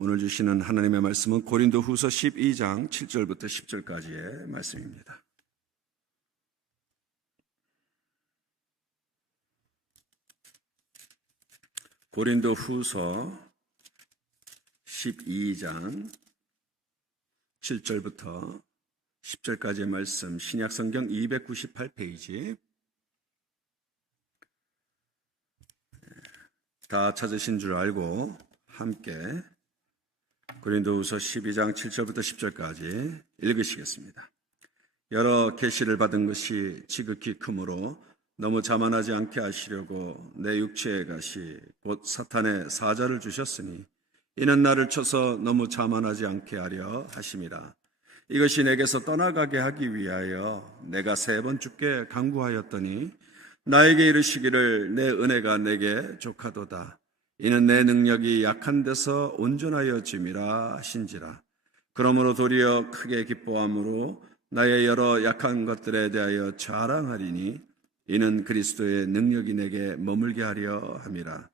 오늘 주시는 하나님의 말씀은 고린도후서 12장 7절부터 10절까지의 말씀입니다. 고린도후서 12장 7절부터 10절까지의 말씀, 신약성경 298페이지. 다 찾으신 줄 알고 함께 고린도후서 12장 7절부터 10절까지 읽으시겠습니다. 여러 계시를 받은 것이 지극히 크므로 너무 자만하지 않게 하시려고 내 육체의 가시 곧 사탄의 사자를 주셨으니 이는 나를 쳐서 너무 자만하지 않게 하려 하심이라. 이것이 내게서 떠나가게 하기 위하여 내가 3번 주께 간구하였더니 나에게 이르시기를 내 은혜가 내게 족하도다. 이는 내 능력이 약한 데서 온전하여짐이라 하신지라. 그러므로 도리어 크게 기뻐함으로 나의 여러 약한 것들에 대하여 자랑하리니 이는 그리스도의 능력이 내게 머물게 하려 함이라.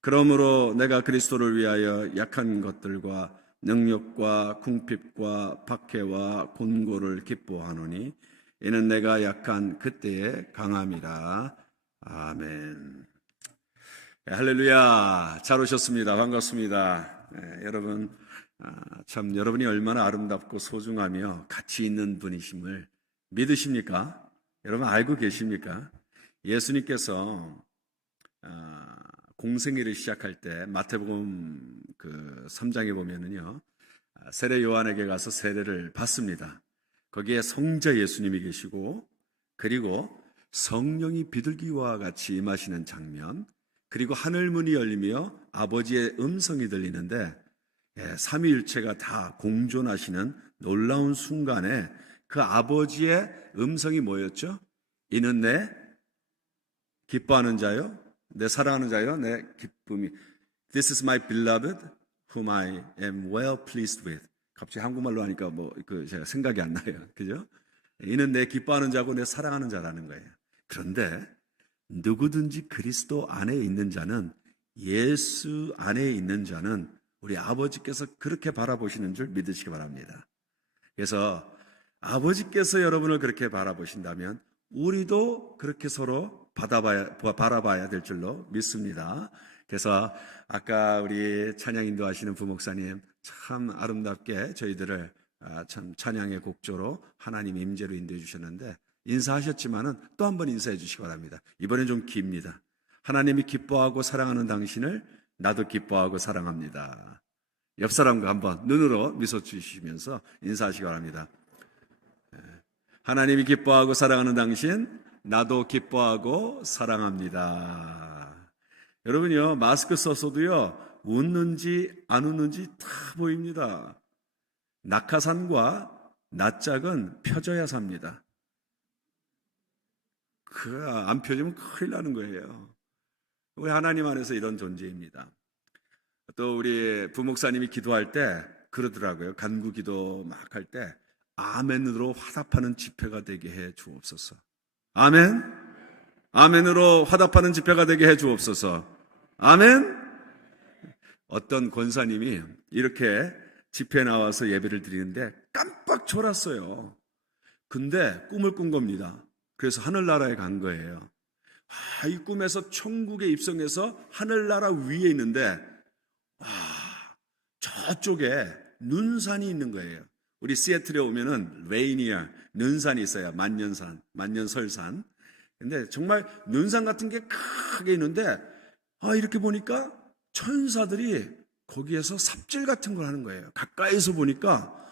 그러므로 내가 그리스도를 위하여 약한 것들과 능력과 궁핍과 박해와 곤고를 기뻐하노니 이는 내가 약한 그때의 강함이라. 아멘. 할렐루야. 잘 오셨습니다. 반갑습니다. 여러분, 참 여러분이 얼마나 아름답고 소중하며 가치 있는 분이심을 믿으십니까? 여러분 알고 계십니까? 예수님께서 공생애를 시작할 때 마태복음 3장에 보면은요, 세례 요한에게 가서 세례를 받습니다. 거기에 성자 예수님이 계시고, 그리고 성령이 비둘기와 같이 임하시는 장면, 그리고 하늘문이 열리며 아버지의 음성이 들리는데, 삼위일체가 다 공존하시는 놀라운 순간에 그 아버지의 음성이 뭐였죠? 이는 내 기뻐하는 자요, 내 사랑하는 자요, 내 기쁨이. This is my beloved, whom I am well pleased with. 갑자기 한국말로 하니까 제가 생각이 안 나요. 그죠? 이는 내 기뻐하는 자고 내 사랑하는 자라는 거예요. 그런데 누구든지 그리스도 안에 있는 자는, 예수 안에 있는 자는 우리 아버지께서 그렇게 바라보시는 줄 믿으시기 바랍니다. 그래서 아버지께서 여러분을 그렇게 바라보신다면 우리도 그렇게 서로 바라봐야 될 줄로 믿습니다. 그래서 아까 우리 찬양 인도하시는 부목사님 참 아름답게 저희들을 참 찬양의 곡조로 하나님 임재로 인도해 주셨는데, 인사하셨지만은 또 한 번 인사해 주시기 바랍니다. 이번엔 좀 깁니다. 하나님이 기뻐하고 사랑하는 당신을 나도 기뻐하고 사랑합니다. 옆 사람과 한번 눈으로 미소 주시면서 인사하시기 바랍니다. 하나님이 기뻐하고 사랑하는 당신, 나도 기뻐하고 사랑합니다. 여러분요, 마스크 썼어도요, 웃는지 안 웃는지 다 보입니다. 낙하산과 낯짝은 펴져야 삽니다. 안 펴지면 큰일 나는 거예요. 우리 하나님 안에서 이런 존재입니다. 또 우리 부목사님이 기도할 때 그러더라고요. 간구 기도 막 할 때 아멘으로 화답하는 집회가 되게 해 주옵소서. 아멘. 아멘으로 화답하는 집회가 되게 해 주옵소서. 아멘. 어떤 권사님이 이렇게 집회에 나와서 예배를 드리는데 깜빡 졸았어요. 근데 꿈을 꾼 겁니다. 그래서 하늘나라에 간 거예요. 이 꿈에서 천국에 입성해서 하늘나라 위에 있는데 저쪽에 눈산이 있는 거예요. 우리 시애틀에 오면은 레이니어, 눈산이 있어요. 만년산, 만년설산. 근데 정말 눈산 같은 게 크게 있는데 이렇게 보니까 천사들이 거기에서 삽질 같은 걸 하는 거예요. 가까이서 보니까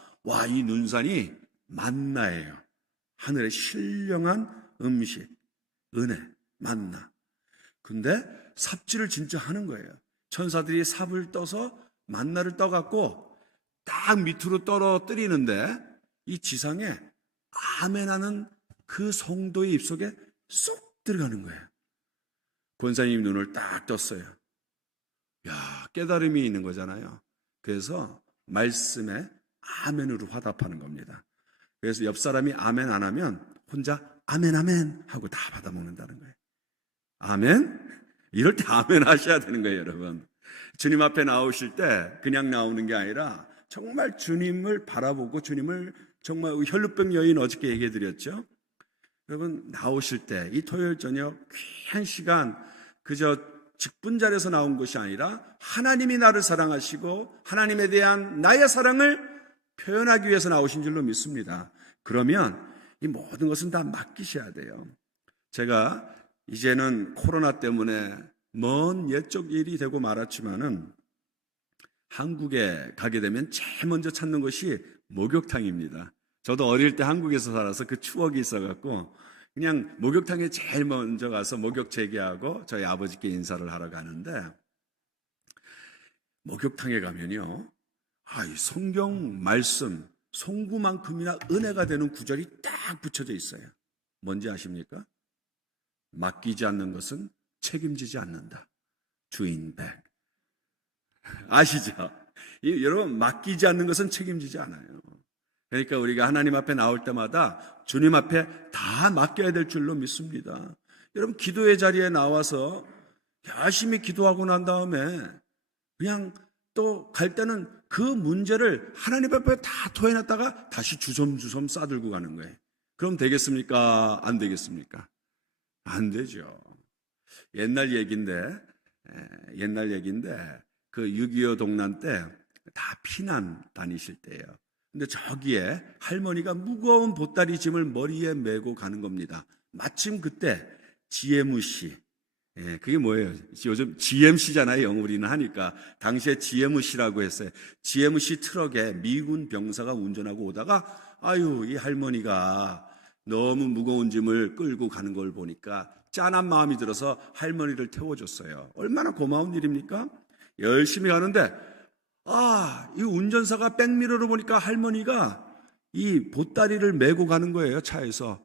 이 눈산이 만나예요. 하늘의 신령한 음식, 은혜, 만나. 근데 삽질을 진짜 하는 거예요. 천사들이 삽을 떠서 만나를 떠갖고 딱 밑으로 떨어뜨리는데 이 지상에 아멘하는 그 성도의 입속에 쏙 들어가는 거예요. 권사님 눈을 딱 떴어요. 깨달음이 있는 거잖아요. 그래서 말씀에 아멘으로 화답하는 겁니다. 그래서 옆 사람이 아멘 안 하면 혼자 아멘 아멘 하고 다 받아먹는다는 거예요. 아멘? 이럴 때 아멘 하셔야 되는 거예요, 여러분. 주님 앞에 나오실 때 그냥 나오는 게 아니라 정말 주님을 바라보고 주님을 정말 혈루병 여인 어저께 얘기해 드렸죠. 여러분 나오실 때 이 토요일 저녁 귀한 시간 그저 직분 자리에서 나온 것이 아니라 하나님이 나를 사랑하시고 하나님에 대한 나의 사랑을 표현하기 위해서 나오신 줄로 믿습니다. 그러면 이 모든 것은 다 맡기셔야 돼요. 제가 이제는 코로나 때문에 먼 옛적 일이 되고 말았지만은 한국에 가게 되면 제일 먼저 찾는 것이 목욕탕입니다. 저도 어릴 때 한국에서 살아서 그 추억이 있어갖고 그냥 목욕탕에 제일 먼저 가서 목욕 재개하고 저희 아버지께 인사를 하러 가는데 목욕탕에 가면요, 이 성경 말씀 송구만큼이나 은혜가 되는 구절이 딱 붙여져 있어요. 뭔지 아십니까? 맡기지 않는 것은 책임지지 않는다. 주인백. 아시죠? 여러분 맡기지 않는 것은 책임지지 않아요. 그러니까 우리가 하나님 앞에 나올 때마다 주님 앞에 다 맡겨야 될 줄로 믿습니다. 여러분 기도의 자리에 나와서 열심히 기도하고 난 다음에 그냥 또 갈 때는 그 문제를 하나님 앞에 다 토해놨다가 다시 주섬주섬 싸들고 가는 거예요. 그럼 되겠습니까? 안 되겠습니까? 안 되죠. 옛날 얘기인데 그 6.25 동란 때 다 피난 다니실 때예요. 근데 저기에 할머니가 무거운 보따리 짐을 머리에 메고 가는 겁니다. 마침 그때 GMC, 그게 뭐예요? 요즘 GMC잖아요. 영어 우리는 하니까. 당시에 GMC라고 했어요. GMC 트럭에 미군 병사가 운전하고 오다가 이 할머니가 너무 무거운 짐을 끌고 가는 걸 보니까 짠한 마음이 들어서 할머니를 태워줬어요. 얼마나 고마운 일입니까? 열심히 가는데 이 운전사가 백미러로 보니까 할머니가 이 보따리를 메고 가는 거예요. 차에서.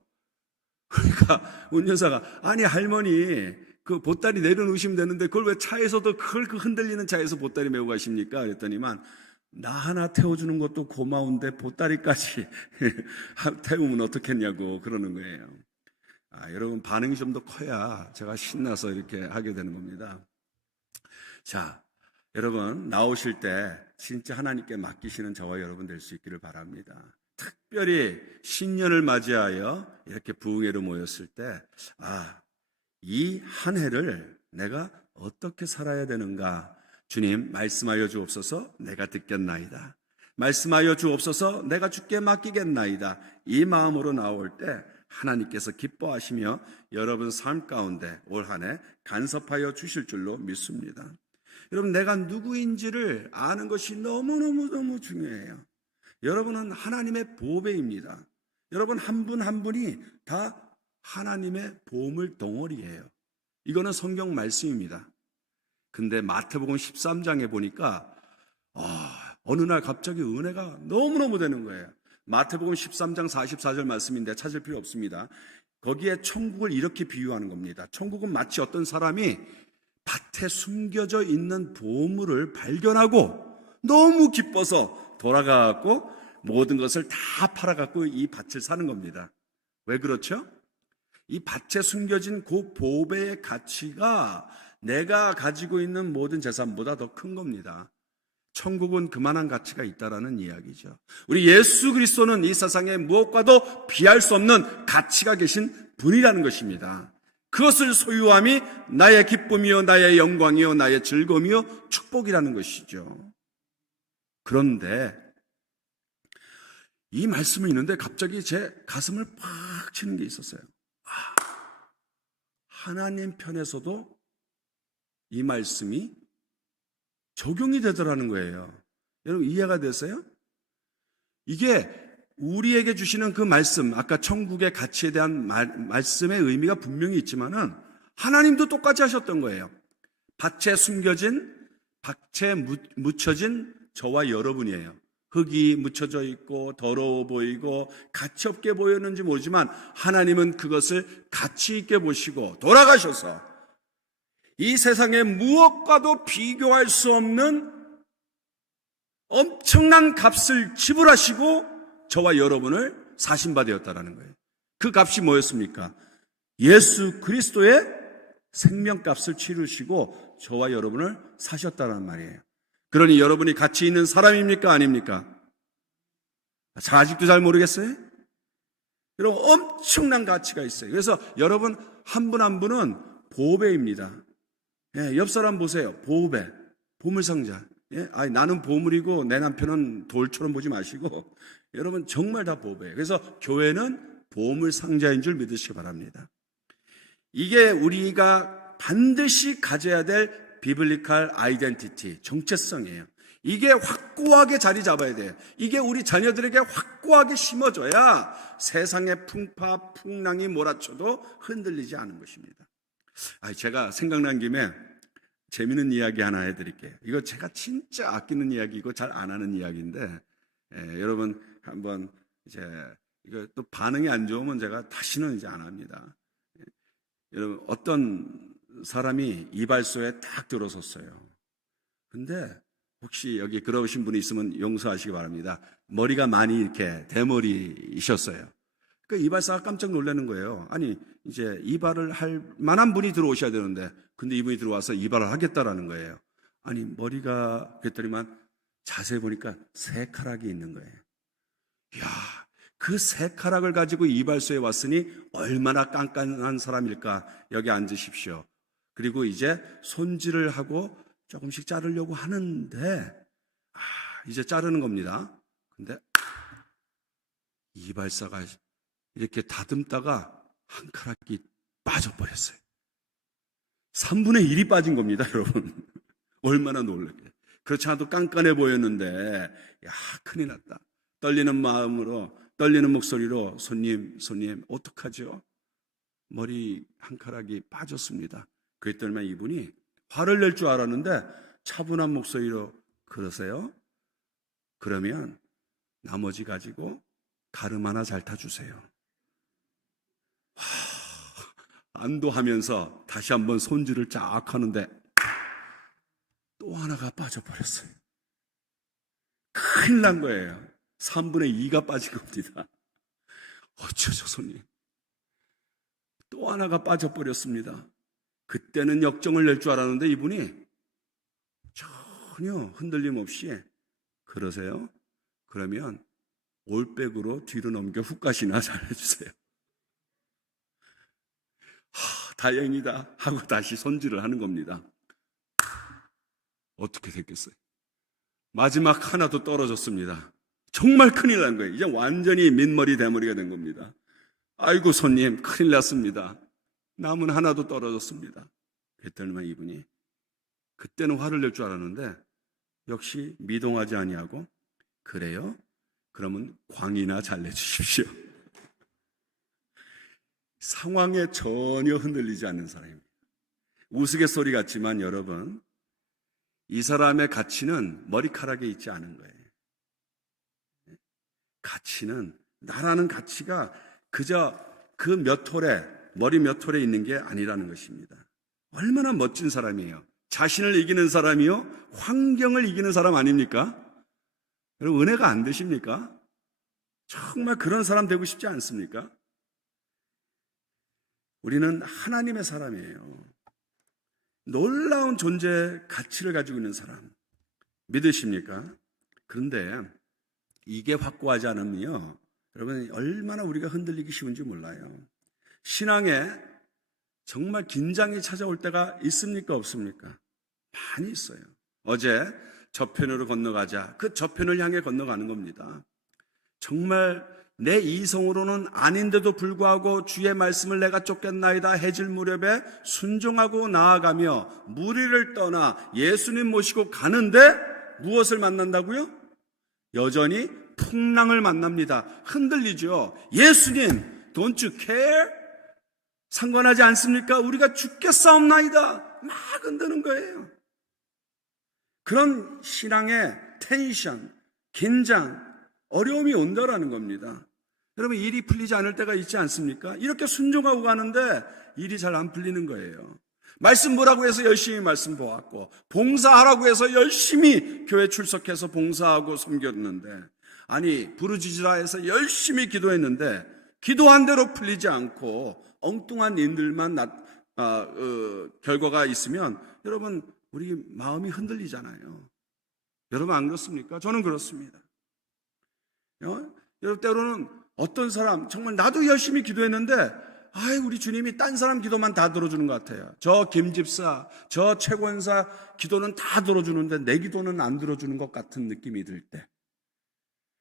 그러니까 운전사가 아니 할머니 그 보따리 내려놓으시면 되는데 그걸 왜 차에서도 그 흔들리는 차에서 보따리 메고 가십니까? 그랬더니만 나 하나 태워주는 것도 고마운데 보따리까지 태우면 어떻겠냐고 그러는 거예요. 여러분 반응이 좀 더 커야 제가 신나서 이렇게 하게 되는 겁니다. 자, 여러분 나오실 때 진짜 하나님께 맡기시는 저와 여러분 될 수 있기를 바랍니다. 특별히 신년을 맞이하여 이렇게 부흥회로 모였을 때 이 한 해를 내가 어떻게 살아야 되는가? 주님 말씀하여 주옵소서. 내가 듣겠나이다. 말씀하여 주옵소서. 내가 주께 맡기겠나이다. 이 마음으로 나올 때 하나님께서 기뻐하시며 여러분 삶 가운데 올 한 해 간섭하여 주실 줄로 믿습니다. 여러분 내가 누구인지를 아는 것이 너무너무 중요해요. 여러분은 하나님의 보배입니다. 여러분 한 분 한 분이 다 하나님의 보물 덩어리예요. 이거는 성경 말씀입니다. 근데 마태복음 13장에 보니까 어느 날 갑자기 은혜가 너무너무 되는 거예요. 마태복음 13장 44절 말씀인데 찾을 필요 없습니다. 거기에 천국을 이렇게 비유하는 겁니다. 천국은 마치 어떤 사람이 밭에 숨겨져 있는 보물을 발견하고 너무 기뻐서 돌아가고 모든 것을 다 팔아갖고 이 밭을 사는 겁니다. 왜 그렇죠? 이 밭에 숨겨진 그 보배의 가치가 내가 가지고 있는 모든 재산보다 더 큰 겁니다. 천국은 그만한 가치가 있다라는 이야기죠. 우리 예수 그리스도는 이 세상에 무엇과도 비할 수 없는 가치가 계신 분이라는 것입니다. 그것을 소유함이 나의 기쁨이요 나의 영광이요 나의 즐거움이요 축복이라는 것이죠. 그런데 이 말씀을 읽는데 갑자기 제 가슴을 팍 치는 게 있었어요. 하나님 편에서도 이 말씀이 적용이 되더라는 거예요. 여러분 이해가 되세요? 이게 우리에게 주시는 그 말씀, 아까 천국의 가치에 대한 말씀의 의미가 분명히 있지만은 하나님도 똑같이 하셨던 거예요. 밭에 숨겨진, 밭에 묻혀진 저와 여러분이에요. 흙이 묻혀져 있고 더러워 보이고 가치 없게 보였는지 모르지만 하나님은 그것을 가치 있게 보시고 돌아가셔서 이 세상에 무엇과도 비교할 수 없는 엄청난 값을 지불하시고 저와 여러분을 사신 바 되었다라는 거예요. 그 값이 뭐였습니까? 예수 그리스도의 생명값을 치르시고 저와 여러분을 사셨다는 말이에요. 그러니 여러분이 가치 있는 사람입니까? 아닙니까? 아직도 잘 모르겠어요? 여러분 엄청난 가치가 있어요. 그래서 여러분 한 분 한 분은 보배입니다. 예, 옆 사람 보세요. 보배, 보물상자. 예? 아니, 나는 보물이고 내 남편은 돌처럼 보지 마시고 여러분 정말 다 보배예요. 그래서 교회는 보물상자인 줄 믿으시기 바랍니다. 이게 우리가 반드시 가져야 될 비블리컬 아이덴티티, 정체성이에요. 이게 확고하게 자리 잡아야 돼요. 이게 우리 자녀들에게 확고하게 심어져야 세상의 풍파, 풍랑이 몰아쳐도 흔들리지 않은 것입니다. 제가 생각난 김에 재미있는 이야기 하나 해드릴게요. 이거 제가 진짜 아끼는 이야기고 잘 안 하는 이야기인데, 여러분 한번 이제 이거 또 반응이 안 좋으면 제가 다시는 이제 안 합니다. 여러분 어떤 사람이 이발소에 딱 들어섰어요. 근데 혹시 여기 그러신 분이 있으면 용서하시기 바랍니다. 머리가 많이 이렇게 대머리이셨어요. 그 이발사가 깜짝 놀라는 거예요. 아니 이제 이발을 할 만한 분이 들어오셔야 되는데 근데 이분이 들어와서 이발을 하겠다라는 거예요. 아니 머리가 그랬더니만 자세히 보니까 세 카락이 있는 거예요. 이야, 그 세 카락을 가지고 이발소에 왔으니 얼마나 깐깐한 사람일까. 여기 앉으십시오. 그리고 이제 손질을 하고 조금씩 자르려고 하는데 이제 자르는 겁니다. 근데 이발사가 이렇게 다듬다가 한 카락이 빠져버렸어요. 3분의 1이 빠진 겁니다, 여러분. 얼마나 놀라게. 그렇지 않아도 깐깐해 보였는데 큰일 났다. 떨리는 마음으로, 떨리는 목소리로 손님 어떡하죠? 머리 한 카락이 빠졌습니다. 그랬더니 이분이 화를 낼 줄 알았는데 차분한 목소리로 그러세요? 그러면 나머지 가지고 가름 하나 잘 타주세요. 안도하면서 다시 한번 손질을 쫙 하는데 또 하나가 빠져버렸어요. 큰일 난 거예요. 3분의 2가 빠진 겁니다. 어쩌죠, 손님? 또 하나가 빠져버렸습니다. 그때는 역정을 낼 줄 알았는데 이분이 전혀 흔들림 없이 그러세요? 그러면 올백으로 뒤로 넘겨 훅가시나 잘해주세요. 다행이다 하고 다시 손질을 하는 겁니다. 어떻게 됐겠어요? 마지막 하나도 떨어졌습니다. 정말 큰일 난 거예요. 이제 완전히 민머리 대머리가 된 겁니다. 아이고 손님 큰일 났습니다. 남은 하나도 떨어졌습니다. 그랬더니만 이분이 그때는 화를 낼 줄 알았는데 역시 미동하지 아니하고 그래요? 그러면 광이나 잘 내주십시오. 상황에 전혀 흔들리지 않는 사람입니다. 우스갯소리 같지만 여러분 이 사람의 가치는 머리카락에 있지 않은 거예요. 가치는 나라는 가치가 그저 그 몇 톨에 머리 몇 톨에 있는 게 아니라는 것입니다. 얼마나 멋진 사람이에요. 자신을 이기는 사람이요 환경을 이기는 사람 아닙니까? 여러분 은혜가 안 되십니까? 정말 그런 사람 되고 싶지 않습니까? 우리는 하나님의 사람이에요. 놀라운 존재 가치를 가지고 있는 사람 믿으십니까? 그런데 이게 확고하지 않으면요 여러분 얼마나 우리가 흔들리기 쉬운지 몰라요. 신앙에 정말 긴장이 찾아올 때가 있습니까? 없습니까? 많이 있어요. 어제 저편으로 건너가자. 그 저편을 향해 건너가는 겁니다. 정말 내 이성으로는 아닌데도 불구하고 주의 말씀을 내가 쫓겠나이다 해질 무렵에 순종하고 나아가며 무리를 떠나 예수님 모시고 가는데 무엇을 만난다고요? 여전히 풍랑을 만납니다. 흔들리죠. 예수님, don't you care? 상관하지 않습니까? 우리가 죽겠사옵나이다. 막 흔드는 거예요. 그런 신앙의 텐션, 긴장, 어려움이 온다라는 겁니다. 여러분 일이 풀리지 않을 때가 있지 않습니까? 이렇게 순종하고 가는데 일이 잘 안 풀리는 거예요. 말씀 보라고 해서 열심히 말씀 보았고 봉사하라고 해서 열심히 교회 출석해서 봉사하고 섬겼는데 아니 부르짖으라 해서 열심히 기도했는데 기도한 대로 풀리지 않고 엉뚱한 일들만 결과가 있으면 여러분 우리 마음이 흔들리잖아요. 여러분 안 그렇습니까? 저는 그렇습니다. 여러분 때로는 어떤 사람 정말 나도 열심히 기도했는데 우리 주님이 딴 사람 기도만 다 들어주는 것 같아요. 저 김집사, 저 최권사 기도는 다 들어주는데 내 기도는 안 들어주는 것 같은 느낌이 들 때,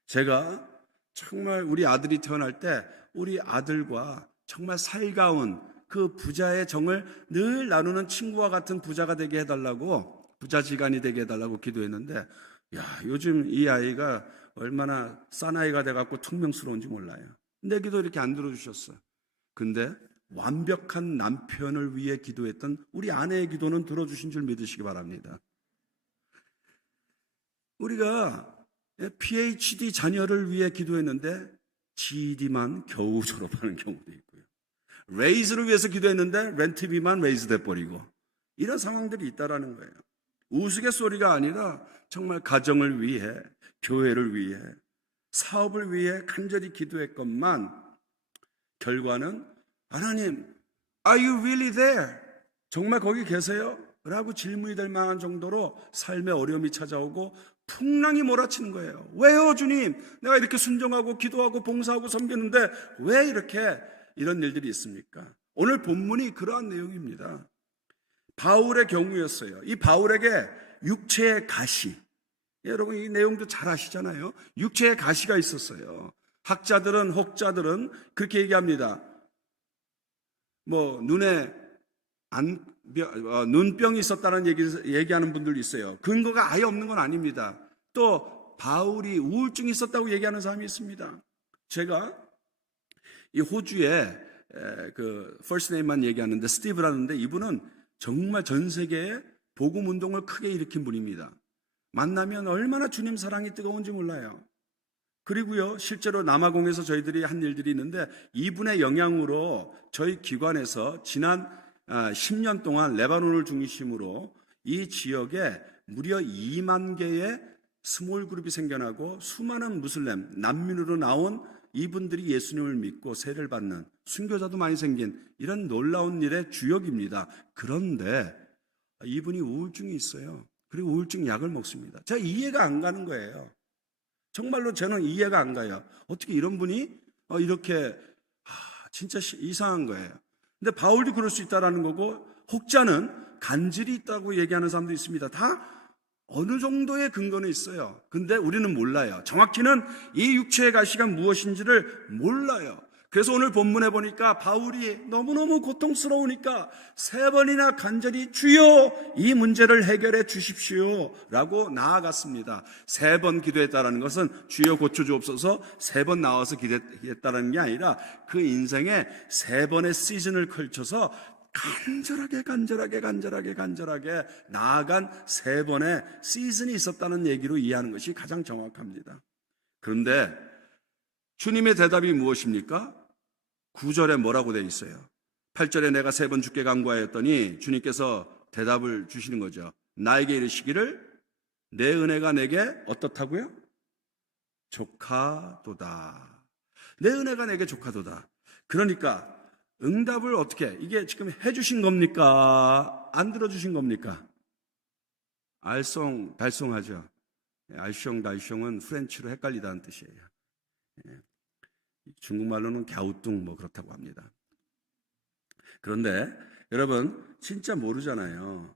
제가 정말 우리 아들이 태어날 때 우리 아들과 정말 살가운 그 부자의 정을 늘 나누는 친구와 같은 부자가 되게 해달라고, 부자지간이 되게 해달라고 기도했는데, 요즘 이 아이가 얼마나 싸나이가 돼갖고 퉁명스러운지 몰라요. 내 기도 이렇게 안 들어주셨어요. 근데 완벽한 남편을 위해 기도했던 우리 아내의 기도는 들어주신 줄 믿으시기 바랍니다. 우리가 PhD 자녀를 위해 기도했는데 GED만 겨우 졸업하는 경우도 있고요. 레이즈를 위해서 기도했는데 렌트비만 레이즈 돼버리고, 이런 상황들이 있다라는 거예요. 우스갯소리가 아니라 정말 가정을 위해, 교회를 위해, 사업을 위해 간절히 기도했건만 결과는 하나님, Are you really there? 정말 거기 계세요? 라고 질문이 될 만한 정도로 삶의 어려움이 찾아오고 풍랑이 몰아치는 거예요. 왜요, 주님? 내가 이렇게 순종하고 기도하고 봉사하고 섬겼는데 왜 이렇게 이런 일들이 있습니까? 오늘 본문이 그러한 내용입니다. 바울의 경우였어요. 이 바울에게 육체의 가시, 여러분 이 내용도 잘 아시잖아요. 육체의 가시가 있었어요. 학자들은, 혹자들은 그렇게 얘기합니다. 눈에 눈병이 있었다는 얘기하는 분들도 있어요. 근거가 아예 없는 건 아닙니다. 또 바울이 우울증이 있었다고 얘기하는 사람이 있습니다. 제가 이 호주에 그 first name만 얘기하는데 스티브라는데, 이분은 정말 전 세계에 복음 운동을 크게 일으킨 분입니다. 만나면 얼마나 주님 사랑이 뜨거운지 몰라요. 그리고요, 실제로 남아공에서 저희들이 한 일들이 있는데, 이분의 영향으로 저희 기관에서 지난 10년 동안 레바논을 중심으로 이 지역에 무려 2만 개의 스몰 그룹이 생겨나고 수많은 무슬림, 난민으로 나온 이분들이 예수님을 믿고 세례를 받는, 순교자도 많이 생긴 이런 놀라운 일의 주역입니다. 그런데 이분이 우울증이 있어요. 그리고 우울증 약을 먹습니다. 제가 이해가 안 가는 거예요. 정말로 저는 이해가 안 가요. 어떻게 이런 분이 이렇게 진짜 이상한 거예요. 근데 바울도 그럴 수 있다라는 거고, 혹자는 간질이 있다고 얘기하는 사람도 있습니다. 다 어느 정도의 근거는 있어요. 근데 우리는 몰라요. 정확히는 이 육체의 가시가 무엇인지를 몰라요. 그래서 오늘 본문에 보니까 바울이 너무너무 고통스러우니까 3번이나 간절히 주여 이 문제를 해결해 주십시오 라고 나아갔습니다. 3번 기도했다는 것은 주여 고쳐주옵소서 3번 나와서 기도했다는 게 아니라 그 인생에 3번의 시즌을 걸쳐서 간절하게 나아간 3번의 시즌이 있었다는 얘기로 이해하는 것이 가장 정확합니다. 그런데 주님의 대답이 무엇입니까? 9절에 뭐라고 되어 있어요? 8절에 내가 3번 주께 간구하였더니 주님께서 대답을 주시는 거죠. 나에게 이르시기를 내 은혜가 내게 어떻다고요? 족하도다. 내 은혜가 내게 족하도다. 그러니까 응답을 어떻게, 이게 지금 해주신 겁니까? 안 들어주신 겁니까? 달송하죠. 알숑달숑은 프렌치로 헷갈리다는 뜻이에요. 중국말로는 갸우뚱 그렇다고 합니다. 그런데 여러분 진짜 모르잖아요.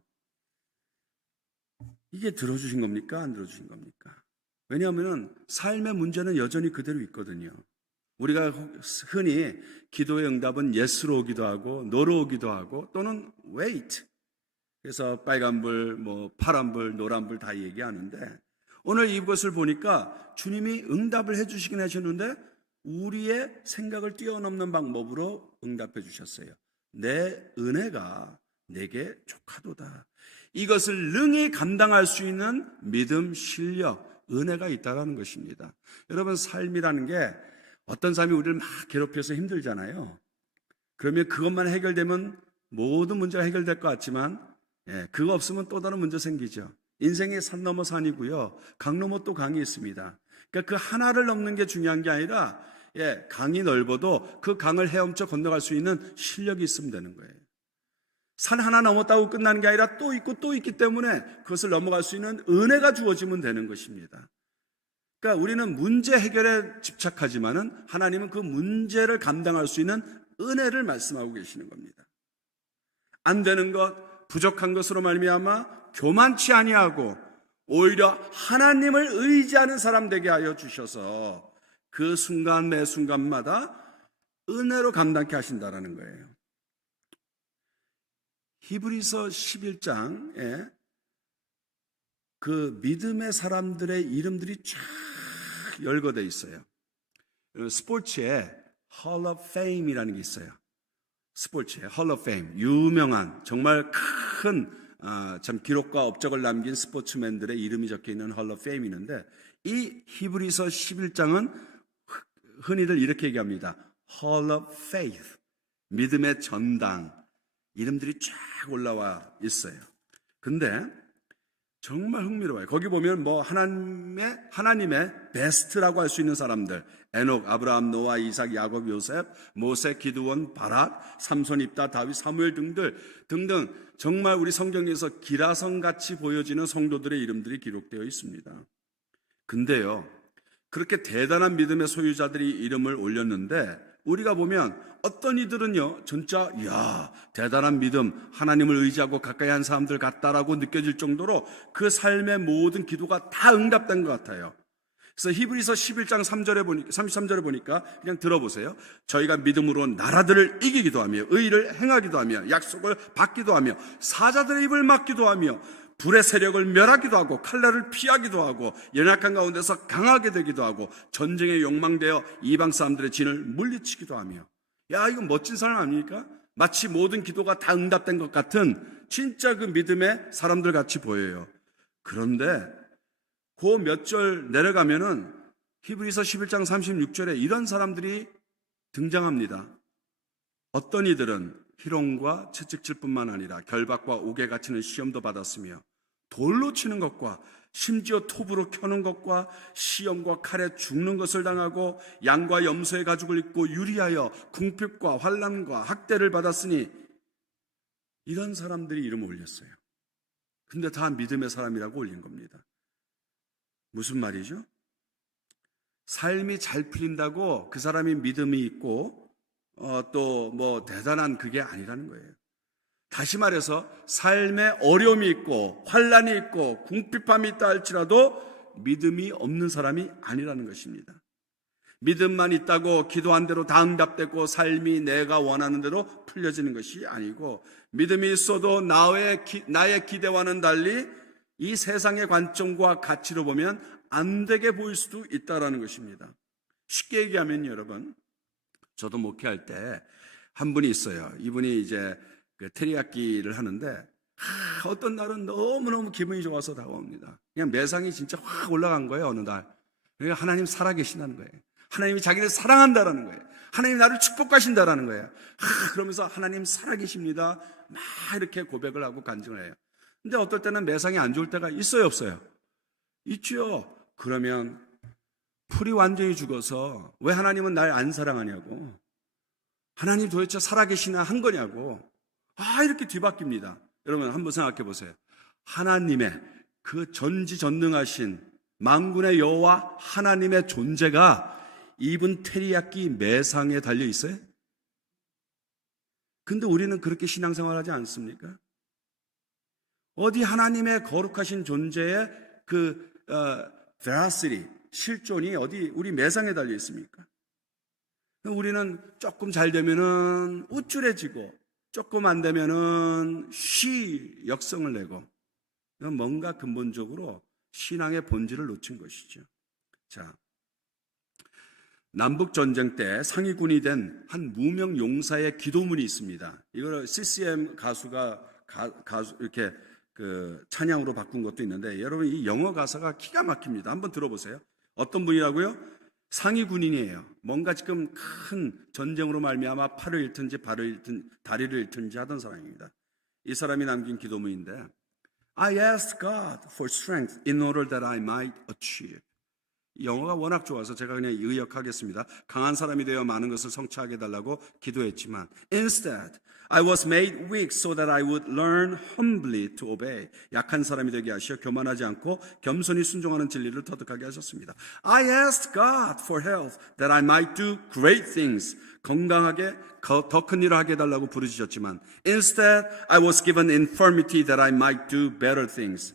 이게 들어주신 겁니까? 안 들어주신 겁니까? 왜냐하면 삶의 문제는 여전히 그대로 있거든요. 우리가 흔히 기도의 응답은 yes로 오기도 하고 no로 오기도 하고 또는 wait, 그래서 빨간불, 파란불, 노란불 다 얘기하는데, 오늘 이것을 보니까 주님이 응답을 해주시긴 하셨는데 우리의 생각을 뛰어넘는 방법으로 응답해 주셨어요. 내 은혜가 내게 족하도다. 이것을 능히 감당할 수 있는 믿음, 실력, 은혜가 있다는 것입니다. 여러분 삶이라는 게 어떤 사람이 우리를 막 괴롭혀서 힘들잖아요. 그러면 그것만 해결되면 모든 문제가 해결될 것 같지만 그거 없으면 또 다른 문제 생기죠. 인생이 산 넘어 산이고요, 강 넘어 또 강이 있습니다. 그러니까 그 하나를 넘는 게 중요한 게 아니라 강이 넓어도 그 강을 헤엄쳐 건너갈 수 있는 실력이 있으면 되는 거예요. 산 하나 넘었다고 끝나는 게 아니라 또 있고 또 있기 때문에 그것을 넘어갈 수 있는 은혜가 주어지면 되는 것입니다. 그러니까 우리는 문제 해결에 집착하지만은 하나님은 그 문제를 감당할 수 있는 은혜를 말씀하고 계시는 겁니다. 안 되는 것, 부족한 것으로 말미암아 교만치 아니하고 오히려 하나님을 의지하는 사람 되게 하여 주셔서 그 순간 매 순간마다 은혜로 감당케 하신다라는 거예요. 히브리서 11장에 그 믿음의 사람들의 이름들이 쫙 열거되어 있어요. 스포츠에 Hall of Fame이라는 게 있어요. 스포츠에 Hall of Fame, 유명한 정말 큰 참 기록과 업적을 남긴 스포츠맨들의 이름이 적혀있는 Hall of Fame이 있는데, 이 히브리서 11장은 흔히들 이렇게 얘기합니다. Hall of Faith, 믿음의 전당, 이름들이 쫙 올라와 있어요. 근데 정말 흥미로워요. 거기 보면 뭐 하나님의 베스트라고 할 수 있는 사람들, 에녹, 아브라함, 노아, 이삭, 야곱, 요셉, 모세, 기드온, 바락, 삼손, 입다, 다윗, 사무엘 등등 정말 우리 성경에서 기라성같이 보여지는 성도들의 이름들이 기록되어 있습니다. 근데요, 그렇게 대단한 믿음의 소유자들이 이름을 올렸는데 우리가 보면 어떤 이들은요, 진짜 대단한 믿음, 하나님을 의지하고 가까이 한 사람들 같다라고 느껴질 정도로 그 삶의 모든 기도가 다 응답된 것 같아요. 그래서 히브리서 11장 33절에 보니까 그냥 들어보세요. 저희가 믿음으로 나라들을 이기기도 하며 의를 행하기도 하며 약속을 받기도 하며 사자들의 입을 막기도 하며 불의 세력을 멸하기도 하고 칼날을 피하기도 하고 연약한 가운데서 강하게 되기도 하고 전쟁에 욕망되어 이방 사람들의 진을 물리치기도 하며. 이건 멋진 사람 아닙니까? 마치 모든 기도가 다 응답된 것 같은 진짜 그 믿음의 사람들 같이 보여요. 그런데 그 몇 절 내려가면은 히브리서 11장 36절에 이런 사람들이 등장합니다. 어떤 이들은 희롱과 채찍질 뿐만 아니라 결박과 옥에 갇히는 시험도 받았으며 돌로 치는 것과 심지어 톱으로 켜는 것과 시험과 칼에 죽는 것을 당하고 양과 염소의 가죽을 입고 유리하여 궁핍과 환난과 학대를 받았으니, 이런 사람들이 이름을 올렸어요. 근데 다 믿음의 사람이라고 올린 겁니다. 무슨 말이죠? 삶이 잘 풀린다고 그 사람이 믿음이 있고 또 뭐 대단한 그게 아니라는 거예요. 다시 말해서 삶에 어려움이 있고 환난이 있고 궁핍함이 있다 할지라도 믿음이 없는 사람이 아니라는 것입니다. 믿음만 있다고 기도한 대로 다 응답되고 삶이 내가 원하는 대로 풀려지는 것이 아니고, 믿음이 있어도 나의 기대와는 달리 이 세상의 관점과 가치로 보면 안 되게 보일 수도 있다는 것입니다. 쉽게 얘기하면 여러분, 저도 목회할 때 한 분이 있어요. 이분이 이제 그 테리야끼를 하는데 어떤 날은 너무너무 기분이 좋아서 다가옵니다. 그냥 매상이 진짜 확 올라간 거예요. 어느 날. 그러니까 하나님 살아계신다는 거예요. 하나님이 자기를 사랑한다라는 거예요. 하나님이 나를 축복하신다라는 거예요. 그러면서 하나님 살아계십니다, 막 이렇게 고백을 하고 간증을 해요. 근데 어떨 때는 매상이 안 좋을 때가 있어요, 없어요? 있죠. 그러면 풀이 완전히 죽어서 왜 하나님은 날 안 사랑하냐고, 하나님 도대체 살아계시나 한 거냐고 이렇게 뒤바뀝니다. 여러분 한번 생각해 보세요. 하나님의 그 전지전능하신 만군의 여호와 하나님의 존재가 이분 테리야끼 매상에 달려 있어요? 근데 우리는 그렇게 신앙생활하지 않습니까? 어디 하나님의 거룩하신 존재의 그 veracity, 실존이 어디 우리 매상에 달려 있습니까? 우리는 조금 잘 되면은 우쭐해지고 조금 안 되면은 역성을 내고, 뭔가 근본적으로 신앙의 본질을 놓친 것이죠. 자, 남북전쟁 때 상위군이 된 한 무명 용사의 기도문이 있습니다. 이걸 CCM 가수가 이렇게 그 찬양으로 바꾼 것도 있는데, 여러분 이 영어 가사가 기가 막힙니다. 한번 들어보세요. 어떤 분이라고요? 상위 군인이에요. 뭔가 지금 큰 전쟁으로 말미암아 팔을 잃든지 발을 잃든 다리를 잃든지 하던 사람입니다. 이 사람이 남긴 기도문인데, I asked God for strength in order that I might achieve. 영어가 워낙 좋아서 제가 그냥 의역하겠습니다. 강한 사람이 되어 많은 것을 성취하게 해달라고 기도했지만 Instead, I was made weak so that I would learn humbly to obey. 약한 사람이 되게 하시어 교만하지 않고 겸손히 순종하는 진리를 터득하게 하셨습니다. I asked God for health that I might do great things. 건강하게 더 큰 일을 하게 해달라고 부르짖었지만 Instead, I was given infirmity that I might do better things.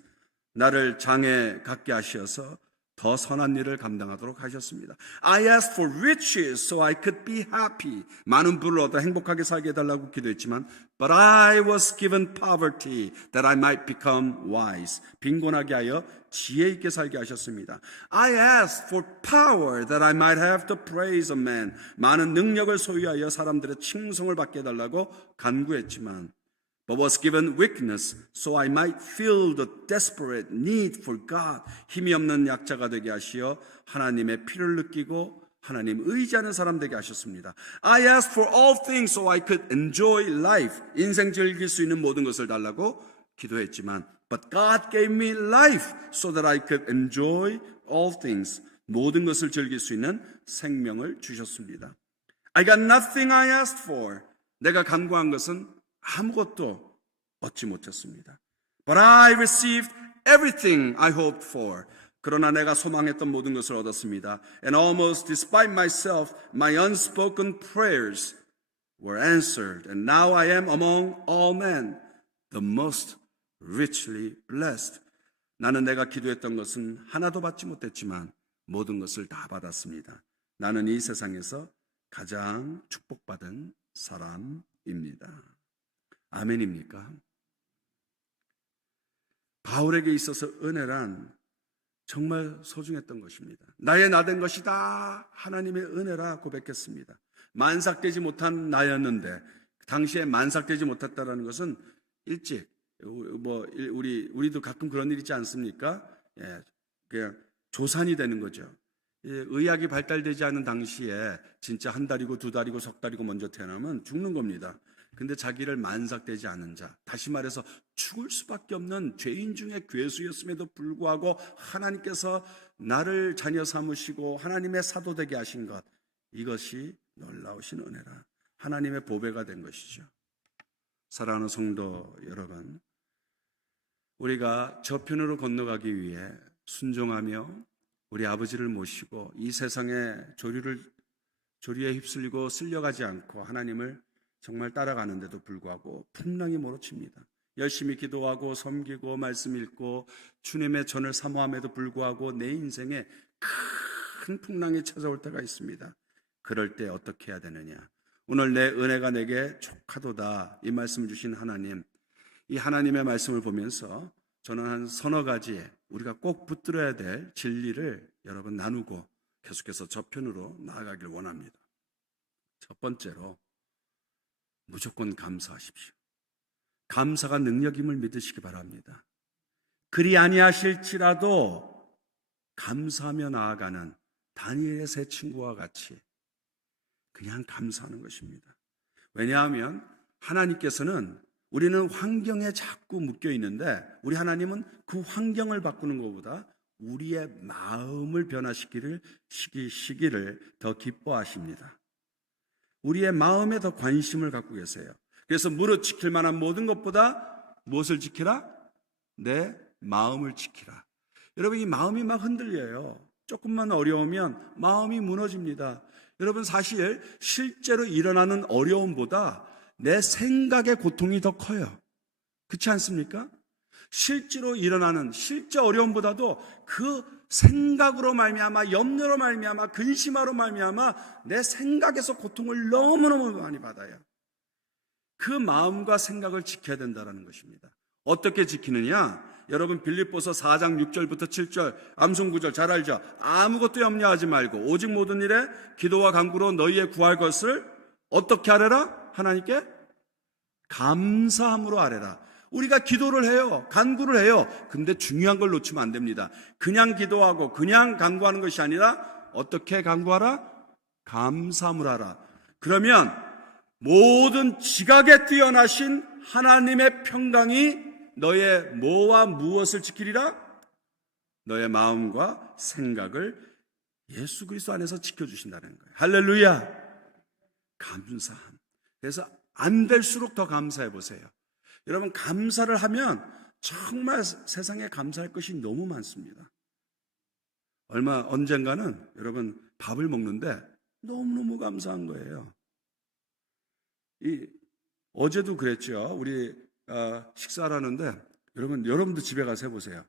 나를 장애 갖게 하셔서 더 선한 일을 감당하도록 하셨습니다. I asked for riches so I could be happy. 많은 부를 얻어 행복하게 살게 해달라고 기도했지만 But I was given poverty that I might become wise. 빈곤하게 하여 지혜 있게 살게 하셨습니다. I asked for power that I might have the praise of man. 많은 능력을 소유하여 사람들의 칭송을 받게 해달라고 간구했지만 But was given weakness so I might feel the desperate need for God. 힘이 없는 약자가 되게 하시어 하나님의 피를 느끼고 하나님 의지하는 사람 되게 하셨습니다. I asked for all things so I could enjoy life. 인생 즐길 수 있는 모든 것을 달라고 기도했지만 But God gave me life so that I could enjoy all things. 모든 것을 즐길 수 있는 생명을 주셨습니다. I got nothing I asked for. 내가 간구한 것은 아무것도 얻지 못했습니다. But I received everything I hoped for. 그러나 내가 소망했던 모든 것을 얻었습니다. And almost despite myself, my unspoken prayers were answered. And now I am among all men, the most richly blessed. 나는 내가 기도했던 것은 하나도 받지 못했지만 모든 것을 다 받았습니다. 나는 이 세상에서 가장 축복받은 사람입니다. 아멘입니까? 바울에게 있어서 은혜란 정말 소중했던 것입니다. 나의 나된 것이다. 하나님의 은혜라 고백했습니다. 만삭되지 못한 나였는데 당시에 만삭되지 못했다라는 것은 일찍 우리도 가끔 그런 일 있지 않습니까? 그냥 조산이 되는 거죠. 의학이 발달되지 않은 당시에 진짜 한 달이고 두 달이고 석 달이고 먼저 태어나면 죽는 겁니다. 근데 자기를 만삭되지 않은 자, 다시 말해서 죽을 수밖에 없는 죄인 중에 괴수였음에도 불구하고 하나님께서 나를 자녀 삼으시고 하나님의 사도 되게 하신 것, 이것이 놀라우신 은혜라 하나님의 보배가 된 것이죠. 사랑하는 성도 여러분, 우리가 저편으로 건너가기 위해 순종하며 우리 아버지를 모시고 이 세상의 조류에 휩쓸리고 쓸려가지 않고 하나님을 정말 따라가는데도 불구하고 풍랑이 몰아칩니다. 열심히 기도하고 섬기고 말씀 읽고 주님의 전을 사모함에도 불구하고 내 인생에 큰 풍랑이 찾아올 때가 있습니다. 그럴 때 어떻게 해야 되느냐? 오늘 내 은혜가 내게 족하도다 이 말씀을 주신 하나님, 이 하나님의 말씀을 보면서 저는 한 서너 가지 우리가 꼭 붙들어야 될 진리를 여러분 나누고 계속해서 저편으로 나아가길 원합니다. 첫 번째로 무조건 감사하십시오. 감사가 능력임을 믿으시기 바랍니다. 그리 아니하실지라도 감사하며 나아가는 다니엘의 세 친구와 같이 그냥 감사하는 것입니다. 왜냐하면 하나님께서는 우리는 환경에 자꾸 묶여 있는데 우리 하나님은 그 환경을 바꾸는 것보다 우리의 마음을 변화시키기를 더 기뻐하십니다. 우리의 마음에 더 관심을 갖고 계세요. 그래서 무릇 지킬 만한 모든 것보다 무엇을 지키라? 내 마음을 지키라. 여러분, 이 마음이 막 흔들려요. 조금만 어려우면 마음이 무너집니다. 여러분, 사실 실제로 일어나는 어려움보다 내 생각의 고통이 더 커요. 그렇지 않습니까? 실제로 일어나는 실제 어려움보다도 그 생각으로 말미암아, 염려로 말미암아, 근심하로 말미암아 내 생각에서 고통을 너무너무 많이 받아요. 그 마음과 생각을 지켜야 된다는 것입니다. 어떻게 지키느냐? 여러분, 빌립보서 4장 6절부터 7절 암송구절 잘 알죠? 아무것도 염려하지 말고 오직 모든 일에 기도와 간구로 너희의 구할 것을 어떻게 하래라? 하나님께 감사함으로 하래라. 우리가 기도를 해요. 간구를 해요. 근데 중요한 걸 놓치면 안 됩니다. 그냥 기도하고 그냥 간구하는 것이 아니라 어떻게 간구하라? 감사함으로 하라. 그러면 모든 지각에 뛰어나신 하나님의 평강이 너의 뭐와 무엇을 지키리라? 너의 마음과 생각을 예수 그리스도 안에서 지켜주신다는 거예요. 할렐루야. 감사함. 그래서 안 될수록 더 감사해 보세요. 여러분, 감사를 하면 정말 세상에 감사할 것이 너무 많습니다. 언젠가는 여러분 밥을 먹는데 너무너무 감사한 거예요. 어제도 그랬죠. 우리 식사를 하는데 여러분도 집에 가서 해보세요.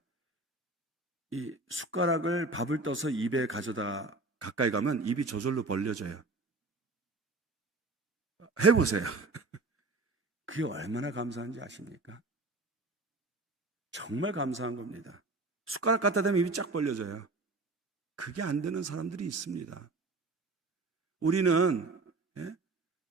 이 숟가락을 밥을 떠서 입에 가져다 가까이 가면 입이 저절로 벌려져요. 해보세요. 그게 얼마나 감사한지 아십니까? 정말 감사한 겁니다. 숟가락 갖다 대면 입이 쫙 벌려져요. 그게 안 되는 사람들이 있습니다. 우리는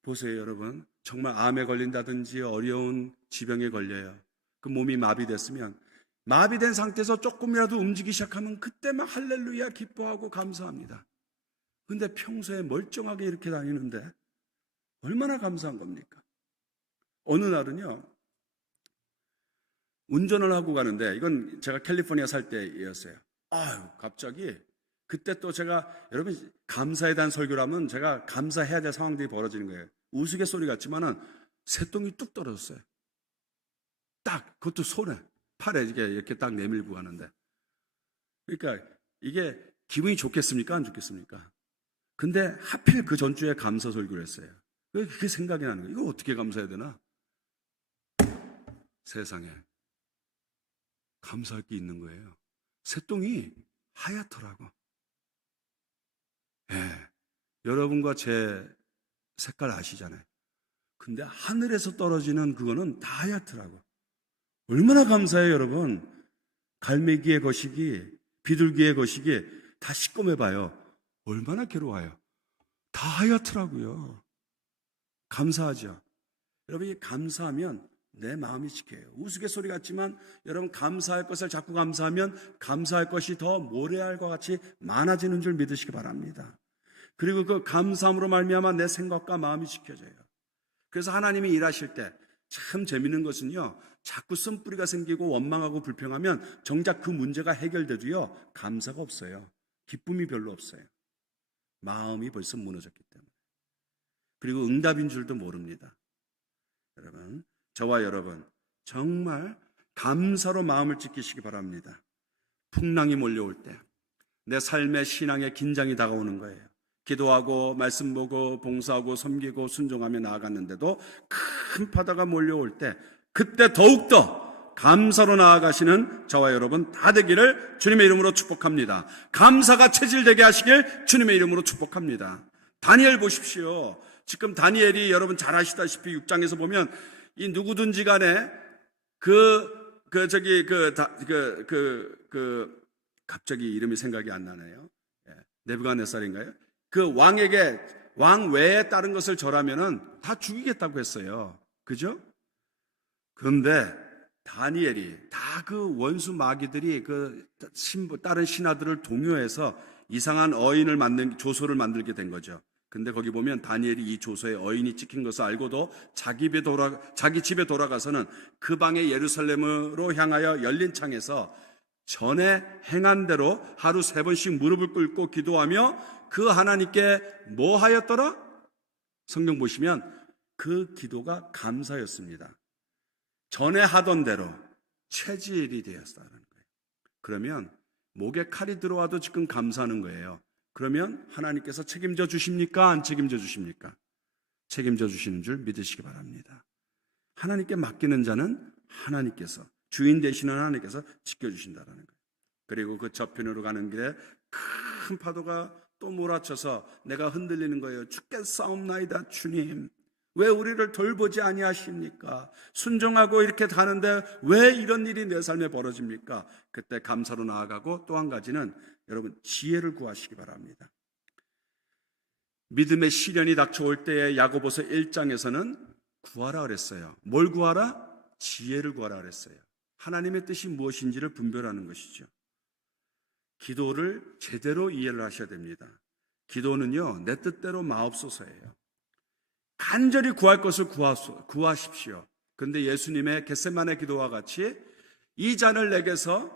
보세요, 여러분. 정말 암에 걸린다든지 어려운 지병에 걸려요. 그 몸이 마비됐으면 마비된 상태에서 조금이라도 움직이기 시작하면 그때 막 할렐루야 기뻐하고 감사합니다. 근데 평소에 멀쩡하게 이렇게 다니는데 얼마나 감사한 겁니까? 어느 날은요, 운전을 하고 가는데, 이건 제가 캘리포니아 살 때였어요. 갑자기 그때 또 제가, 여러분, 감사에 대한 설교를 하면 제가 감사해야 될 상황들이 벌어지는 거예요. 우스갯소리 같지만은 새똥이 뚝 떨어졌어요. 딱, 그것도 손에, 팔에 이렇게 딱 내밀고 가는데. 그러니까 이게 기분이 좋겠습니까? 안 좋겠습니까? 근데 하필 그 전주에 감사 설교를 했어요. 왜 그게 생각이 나는 거예요? 이걸 어떻게 감사해야 되나? 세상에 감사할 게 있는 거예요. 새똥이 하얗더라고. 여러분과 제 색깔 아시잖아요. 근데 하늘에서 떨어지는 그거는 다 하얗더라고. 얼마나 감사해요, 여러분. 갈매기의 거시기, 비둘기의 거시기 다 시꺼매봐요. 얼마나 괴로워요. 다 하얗더라고요. 감사하죠. 여러분, 이 감사하면 내 마음이 지켜요. 우스갯소리 같지만 여러분, 감사할 것을 자꾸 감사하면 감사할 것이 더 모래알과 같이 많아지는 줄 믿으시기 바랍니다. 그리고 그 감사함으로 말미암아 내 생각과 마음이 지켜져요. 그래서 하나님이 일하실 때 참 재밌는 것은요, 자꾸 쓴뿌리가 생기고 원망하고 불평하면 정작 그 문제가 해결돼도요, 감사가 없어요. 기쁨이 별로 없어요. 마음이 벌써 무너졌기 때문에. 그리고 응답인 줄도 모릅니다. 여러분, 저와 여러분 정말 감사로 마음을 지키시기 바랍니다. 풍랑이 몰려올 때 내 삶의 신앙의 긴장이 다가오는 거예요. 기도하고 말씀 보고 봉사하고 섬기고 순종하며 나아갔는데도 큰 바다가 몰려올 때 그때 더욱더 감사로 나아가시는 저와 여러분 다 되기를 주님의 이름으로 축복합니다. 감사가 체질되게 하시길 주님의 이름으로 축복합니다. 다니엘 보십시오. 지금 다니엘이 여러분 잘 아시다시피 6장에서 보면 이 누구든지 간에 갑자기 이름이 생각이 안 나네요. 네부갓네살인가요? 그 왕 외에 다른 것을 절하면은 다 죽이겠다고 했어요. 그죠? 그런데 다니엘이 다 그 원수 마귀들이 다른 신하들을 동요해서 이상한 조소를 만들게 된 거죠. 근데 거기 보면 다니엘이 이 조서에 어인이 찍힌 것을 알고도 자기 집에 돌아가서는 그 방에 예루살렘으로 향하여 열린 창에서 전에 행한 대로 하루 3번씩 무릎을 꿇고 기도하며 그 하나님께 뭐 하였더라? 성경 보시면 그 기도가 감사였습니다. 전에 하던 대로 체질이 되었다는 거예요. 그러면 목에 칼이 들어와도 지금 감사하는 거예요. 그러면 하나님께서 책임져 주십니까? 안 책임져 주십니까? 책임져 주시는 줄 믿으시기 바랍니다. 하나님께 맡기는 자는 하나님께서, 주인 되시는 하나님께서 지켜주신다는 거예요. 그리고 그 저편으로 가는 길에 큰 파도가 또 몰아쳐서 내가 흔들리는 거예요. 죽겠사옵나이다 주님. 왜 우리를 돌보지 아니하십니까? 순종하고 이렇게 가는데 왜 이런 일이 내 삶에 벌어집니까? 그때 감사로 나아가고 또 한 가지는 여러분 지혜를 구하시기 바랍니다. 믿음의 시련이 닥쳐올 때에 야고보서 1장에서는 구하라 그랬어요. 뭘 구하라? 지혜를 구하라 그랬어요. 하나님의 뜻이 무엇인지를 분별하는 것이죠. 기도를 제대로 이해를 하셔야 됩니다. 기도는요, 내 뜻대로 마옵소서예요. 간절히 구할 것을 구하십시오. 그런데 예수님의 겟세마네 기도와 같이 이 잔을 내게서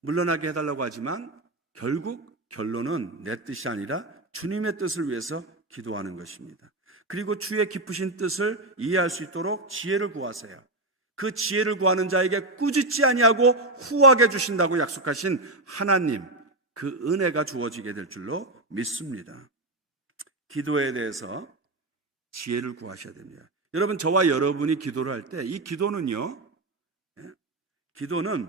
물러나게 해달라고 하지만 결국 결론은 내 뜻이 아니라 주님의 뜻을 위해서 기도하는 것입니다. 그리고 주의 깊으신 뜻을 이해할 수 있도록 지혜를 구하세요. 그 지혜를 구하는 자에게 꾸짖지 아니하고 후하게 주신다고 약속하신 하나님, 그 은혜가 주어지게 될 줄로 믿습니다. 기도에 대해서 지혜를 구하셔야 됩니다. 여러분, 저와 여러분이 기도를 할 때 이 기도는요, 기도는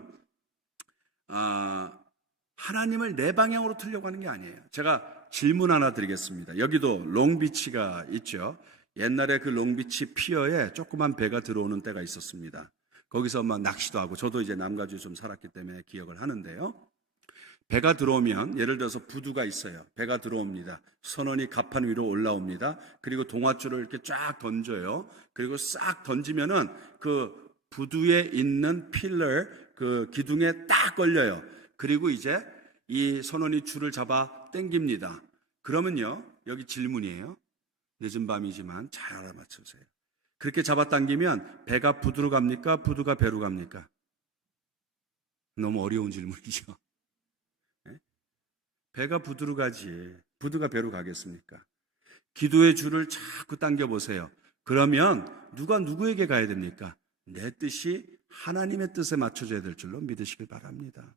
하나님을 내 방향으로 틀려고 하는 게 아니에요. 제가 질문 하나 드리겠습니다. 여기도 롱비치가 있죠. 옛날에 그 롱비치 피어에 조그만 배가 들어오는 때가 있었습니다. 거기서 막 낚시도 하고, 저도 이제 남가주에 좀 살았기 때문에 기억을 하는데요. 배가 들어오면, 예를 들어서 부두가 있어요. 배가 들어옵니다. 선원이 갑판 위로 올라옵니다. 그리고 동아줄을 이렇게 쫙 던져요. 그리고 싹 던지면은 그 부두에 있는 필러, 그 기둥에 딱 걸려요. 그리고 이제 이 선원이 줄을 잡아 당깁니다. 그러면요, 여기 질문이에요. 늦은 밤이지만 잘 알아맞히세요. 그렇게 잡아당기면 배가 부두로 갑니까? 부두가 배로 갑니까? 너무 어려운 질문이죠. 네? 배가 부두로 가지 부두가 배로 가겠습니까? 기도의 줄을 자꾸 당겨보세요. 그러면 누가 누구에게 가야 됩니까? 내 뜻이 하나님의 뜻에 맞춰져야 될 줄로 믿으시길 바랍니다.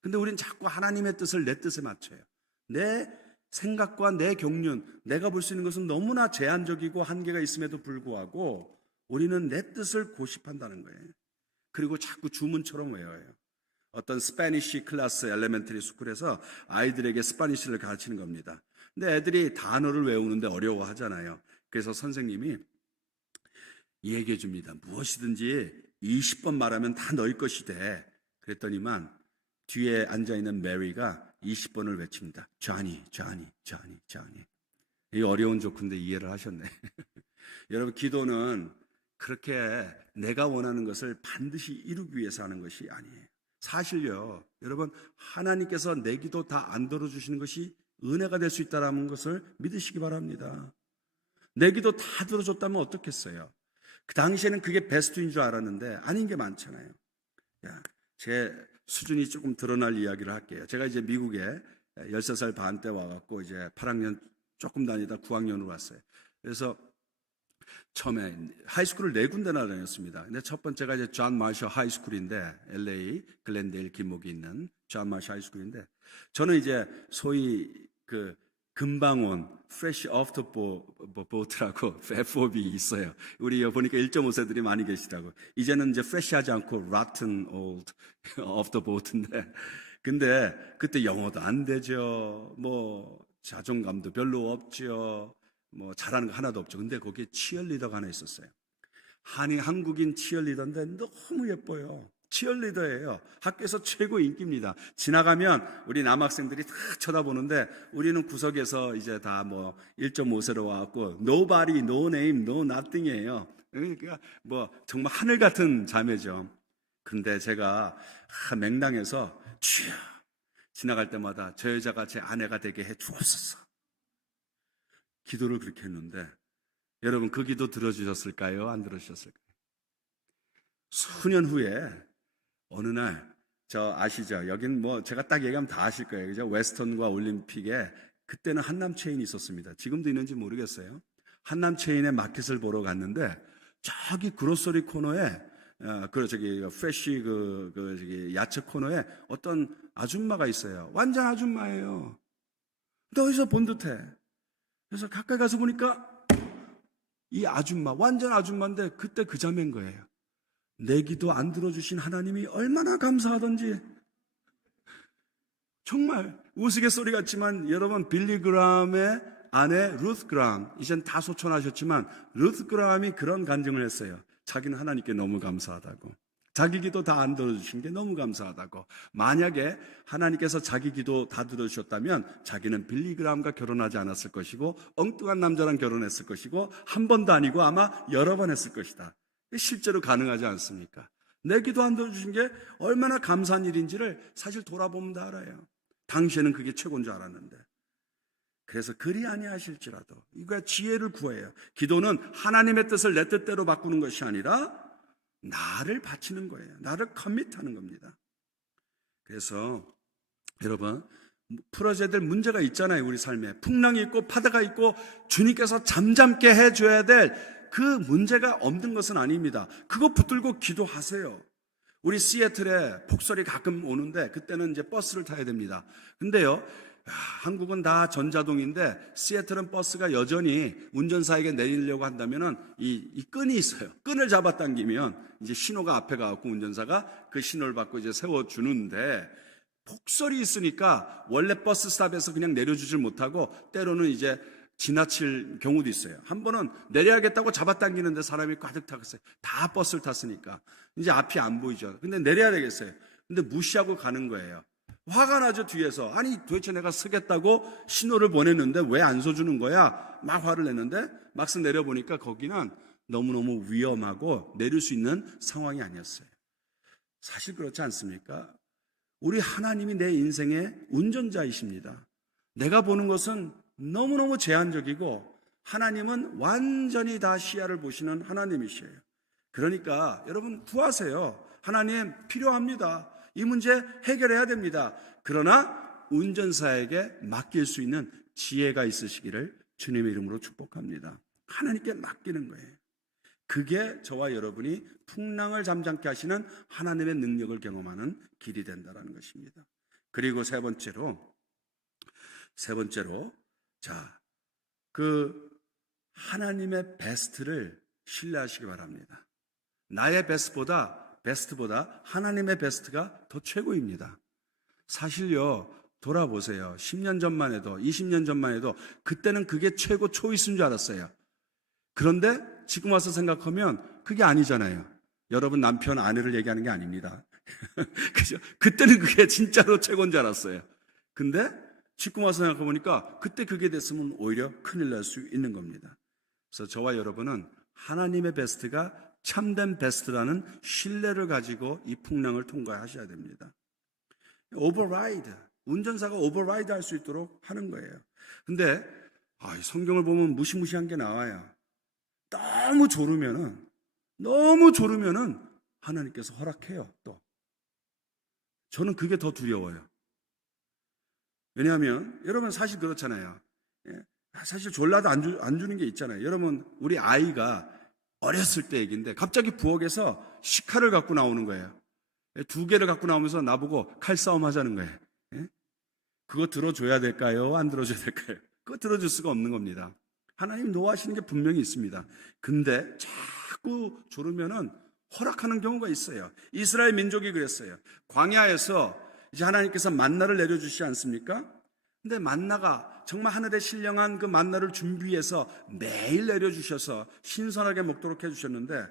근데 우린 자꾸 하나님의 뜻을 내 뜻에 맞춰요. 내 생각과 내 경륜, 내가 볼 수 있는 것은 너무나 제한적이고 한계가 있음에도 불구하고 우리는 내 뜻을 고집한다는 거예요. 그리고 자꾸 주문처럼 외워요. 어떤 스페니쉬 클래스 엘레멘터리 스쿨에서 아이들에게 스페니쉬를 가르치는 겁니다. 근데 애들이 단어를 외우는데 어려워하잖아요. 그래서 선생님이 얘기해 줍니다. 무엇이든지 20번 말하면 다 너희 것이 돼. 그랬더니만 뒤에 앉아있는 메리가 20번을 외칩니다. Johnny, Johnny, Johnny, Johnny. 이 어려운 조건인데 이해를 하셨네. 여러분, 기도는 그렇게 내가 원하는 것을 반드시 이루기 위해서 하는 것이 아니에요. 사실요, 여러분, 하나님께서 내 기도 다 안 들어주시는 것이 은혜가 될 수 있다는 것을 믿으시기 바랍니다. 내 기도 다 들어줬다면 어떻겠어요? 그 당시에는 그게 베스트인 줄 알았는데 아닌 게 많잖아요. 제 수준이 조금 드러날 이야기를 할게요. 제가 이제 미국에 13살 반 때 와갖고 이제 8학년 조금 다니다 9학년으로 왔어요. 그래서 처음에 하이스쿨을 4군데나 다녔습니다. 근데 첫 번째가 이제 존 마셔 하이스쿨인데, LA 글렌데일 길목에 있는 존 마셔 하이스쿨인데, 저는 이제 소위 그 금방 온 fresh off the boat라고 FOB 있어요. 우리 보니까 1.5세들이 많이 계시다고. 이제는 이제 fresh하지 않고 rotten old off the boat인데, 근데 그때 영어도 안 되죠. 뭐 자존감도 별로 없죠. 뭐 잘하는 거 하나도 없죠. 근데 거기에 치어리더가 하나 있었어요. 한국인 치어리더인데 너무 예뻐요. 치어리더예요. 학교에서 최고 인기입니다. 지나가면 우리 남학생들이 다 쳐다보는데 우리는 구석에서 이제 다 뭐 1.5세로 와갖고 nobody, no name, no nothing이에요. 그러니까 뭐 정말 하늘 같은 자매죠. 근데 제가 맹랑해서 주여 지나갈 때마다 저 여자가 제 아내가 되게 해 주옵소서. 기도를 그렇게 했는데 여러분, 그 기도 들어주셨을까요? 안 들어주셨을까요? 수년 후에 어느 날, 저 아시죠? 여긴 뭐 제가 딱 얘기하면 다 아실 거예요. 그죠? 웨스턴과 올림픽에 그때는 한남 체인이 있었습니다. 지금도 있는지 모르겠어요. 한남 체인에 마켓을 보러 갔는데 저기 그로서리 코너에 프레쉬 저기 야채 코너에 어떤 아줌마가 있어요. 완전 아줌마예요. 근데 어디서 본 듯해. 그래서 가까이 가서 보니까 이 아줌마, 완전 아줌마인데 그때 그 자매인 거예요. 내 기도 안 들어주신 하나님이 얼마나 감사하던지. 정말 우스갯소리 같지만 여러분, 빌리 그라함의 아내 루스 그라함, 이젠 다 소천하셨지만 루스 그라함이 그런 간증을 했어요. 자기는 하나님께 너무 감사하다고. 자기 기도 다 안 들어주신 게 너무 감사하다고. 만약에 하나님께서 자기 기도 다 들어주셨다면 자기는 빌리 그라함과 결혼하지 않았을 것이고 엉뚱한 남자랑 결혼했을 것이고 한 번도 아니고 아마 여러 번 했을 것이다. 실제로 가능하지 않습니까? 내 기도 안 들어주신 게 얼마나 감사한 일인지를 사실 돌아보면 다 알아요. 당시에는 그게 최고인 줄 알았는데. 그래서 그리 아니하실지라도 이거 지혜를 구해요. 기도는 하나님의 뜻을 내 뜻대로 바꾸는 것이 아니라 나를 바치는 거예요. 나를 커밋하는 겁니다. 그래서 여러분, 풀어져야 될 문제가 있잖아요. 우리 삶에 풍랑이 있고 파도가 있고 주님께서 잠잠게 해줘야 될 그 문제가 없는 것은 아닙니다. 그거 붙들고 기도하세요. 우리 시애틀에 폭설이 가끔 오는데 그때는 이제 버스를 타야 됩니다. 근데요, 한국은 다 전자동인데 시애틀은 버스가 여전히 운전사에게 내리려고 한다면은 이 끈이 있어요. 끈을 잡아당기면 이제 신호가 앞에 가고 운전사가 그 신호를 받고 이제 세워주는데, 폭설이 있으니까 원래 버스 스탑에서 그냥 내려주질 못하고 때로는 이제 지나칠 경우도 있어요. 한 번은 내려야겠다고 잡아당기는데 사람이 가득 탔어요. 다 버스를 탔으니까 이제 앞이 안 보이죠. 근데 내려야 되겠어요. 근데 무시하고 가는 거예요. 화가 나죠. 뒤에서. 아니 도대체 내가 서겠다고 신호를 보냈는데 왜 안 서주는 거야? 막 화를 냈는데 막상 내려보니까 거기는 너무너무 위험하고 내릴 수 있는 상황이 아니었어요. 사실 그렇지 않습니까? 우리 하나님이 내 인생의 운전자이십니다. 내가 보는 것은 너무너무 제한적이고 하나님은 완전히 다 시야를 보시는 하나님이시에요. 그러니까 여러분 구하세요. 하나님 필요합니다. 이 문제 해결해야 됩니다. 그러나 운전사에게 맡길 수 있는 지혜가 있으시기를 주님의 이름으로 축복합니다. 하나님께 맡기는 거예요. 그게 저와 여러분이 풍랑을 잠잠케 하시는 하나님의 능력을 경험하는 길이 된다는 것입니다. 그리고 세 번째로 그 하나님의 베스트를 신뢰하시기 바랍니다. 나의 베스트보다 하나님의 베스트가 더 최고입니다. 사실요, 돌아보세요. 10년 전만 해도 20년 전만 해도 그때는 그게 최고 초이스인 줄 알았어요. 그런데 지금 와서 생각하면 그게 아니잖아요. 여러분 남편 아내를 얘기하는 게 아닙니다. 그죠? 그때는 그게 진짜로 최고인 줄 알았어요. 근데 지금 와서 생각해보니까 그때 그게 됐으면 오히려 큰일 날 수 있는 겁니다. 그래서 저와 여러분은 하나님의 베스트가 참된 베스트라는 신뢰를 가지고 이 풍랑을 통과하셔야 됩니다. 운전사가 오버라이드 할 수 있도록 하는 거예요. 근데 성경을 보면 무시무시한 게 나와요. 너무 졸으면은 하나님께서 허락해요. 또 저는 그게 더 두려워요. 왜냐하면 여러분 사실 그렇잖아요. 사실 졸라도 안 주는 게 있잖아요. 여러분 우리 아이가 어렸을 때 얘기인데 갑자기 부엌에서 식칼을 갖고 나오는 거예요. 2개를 갖고 나오면서 나보고 칼싸움 하자는 거예요. 그거 들어줘야 될까요? 안 들어줘야 될까요? 그거 들어줄 수가 없는 겁니다. 하나님 노하시는 게 분명히 있습니다. 근데 자꾸 졸으면은 허락하는 경우가 있어요. 이스라엘 민족이 그랬어요. 광야에서 이제 하나님께서 만나를 내려주시지 않습니까? 근데 만나가 정말 하늘에 신령한 그 만나를 준비해서 매일 내려주셔서 신선하게 먹도록 해주셨는데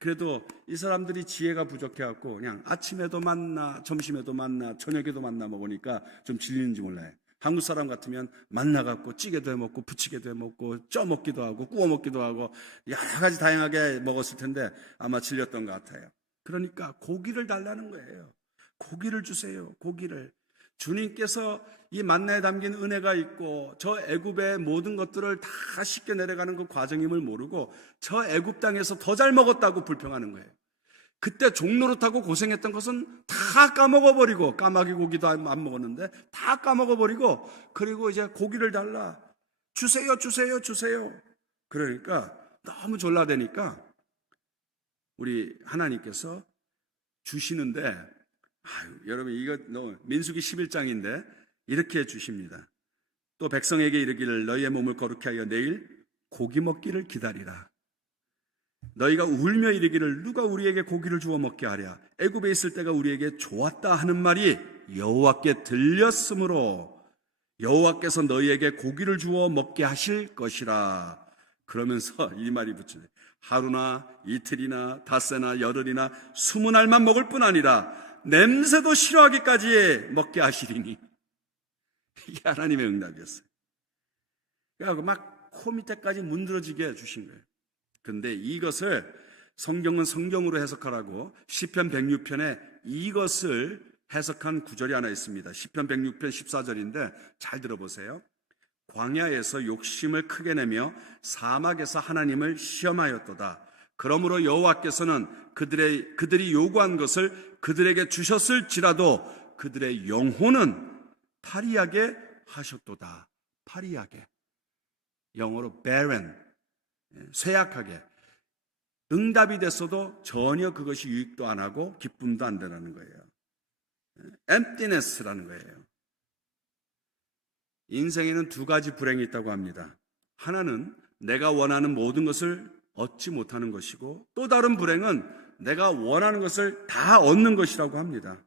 그래도 이 사람들이 지혜가 부족해갖고 그냥 아침에도 만나, 점심에도 만나, 저녁에도 만나 먹으니까 좀 질리는지 몰라요. 한국 사람 같으면 만나갖고 찌개도 해먹고 부치개도 해먹고 쪄 먹기도 하고 구워 먹기도 하고 여러 가지 다양하게 먹었을 텐데 아마 질렸던 것 같아요. 그러니까 고기를 달라는 거예요. 고기를 주세요. 고기를. 주님께서 이 만나에 담긴 은혜가 있고 저 애굽의 모든 것들을 다 쉽게 내려가는 그 과정임을 모르고 저 애굽 땅에서 더 잘 먹었다고 불평하는 거예요. 그때 종노릇하고 고생했던 것은 다 까먹어버리고, 까마귀 고기도 안 먹었는데 다 까먹어버리고, 그리고 이제 고기를 달라. 주세요. 그러니까 너무 졸라대니까 우리 하나님께서 주시는데 여러분 이거 민수기 11장인데 이렇게 주십니다. 또 백성에게 이르기를 너희의 몸을 거룩히 하여 내일 고기 먹기를 기다리라. 너희가 울며 이르기를 누가 우리에게 고기를 주워 먹게 하랴. 애굽에 있을 때가 우리에게 좋았다 하는 말이 여호와께 들렸으므로 여호와께서 너희에게 고기를 주워 먹게 하실 것이라. 그러면서 이 말이 붙여요. 하루나 이틀이나 닷새나 열흘이나 20날만 먹을 뿐 아니라 냄새도 싫어하기까지 먹게 하시리니. 이게 하나님의 응답이었어요. 그러니까 막 코 밑에까지 문드러지게 해주신 거예요. 근데 이것을 성경은 성경으로 해석하라고 시편 106편에 이것을 해석한 구절이 하나 있습니다. 시편 106편 14절인데 잘 들어보세요. 광야에서 욕심을 크게 내며 사막에서 하나님을 시험하였도다. 그러므로 여호와께서는 그들이 요구한 것을 그들에게 주셨을지라도 그들의 영혼은 파리하게 하셨도다. 파리하게. 영어로 barren, 쇠약하게. 응답이 됐어도 전혀 그것이 유익도 안 하고 기쁨도 안 되라는 거예요. emptiness라는 거예요. 인생에는 두 가지 불행이 있다고 합니다. 하나는 내가 원하는 모든 것을 얻지 못하는 것이고, 또 다른 불행은 내가 원하는 것을 다 얻는 것이라고 합니다.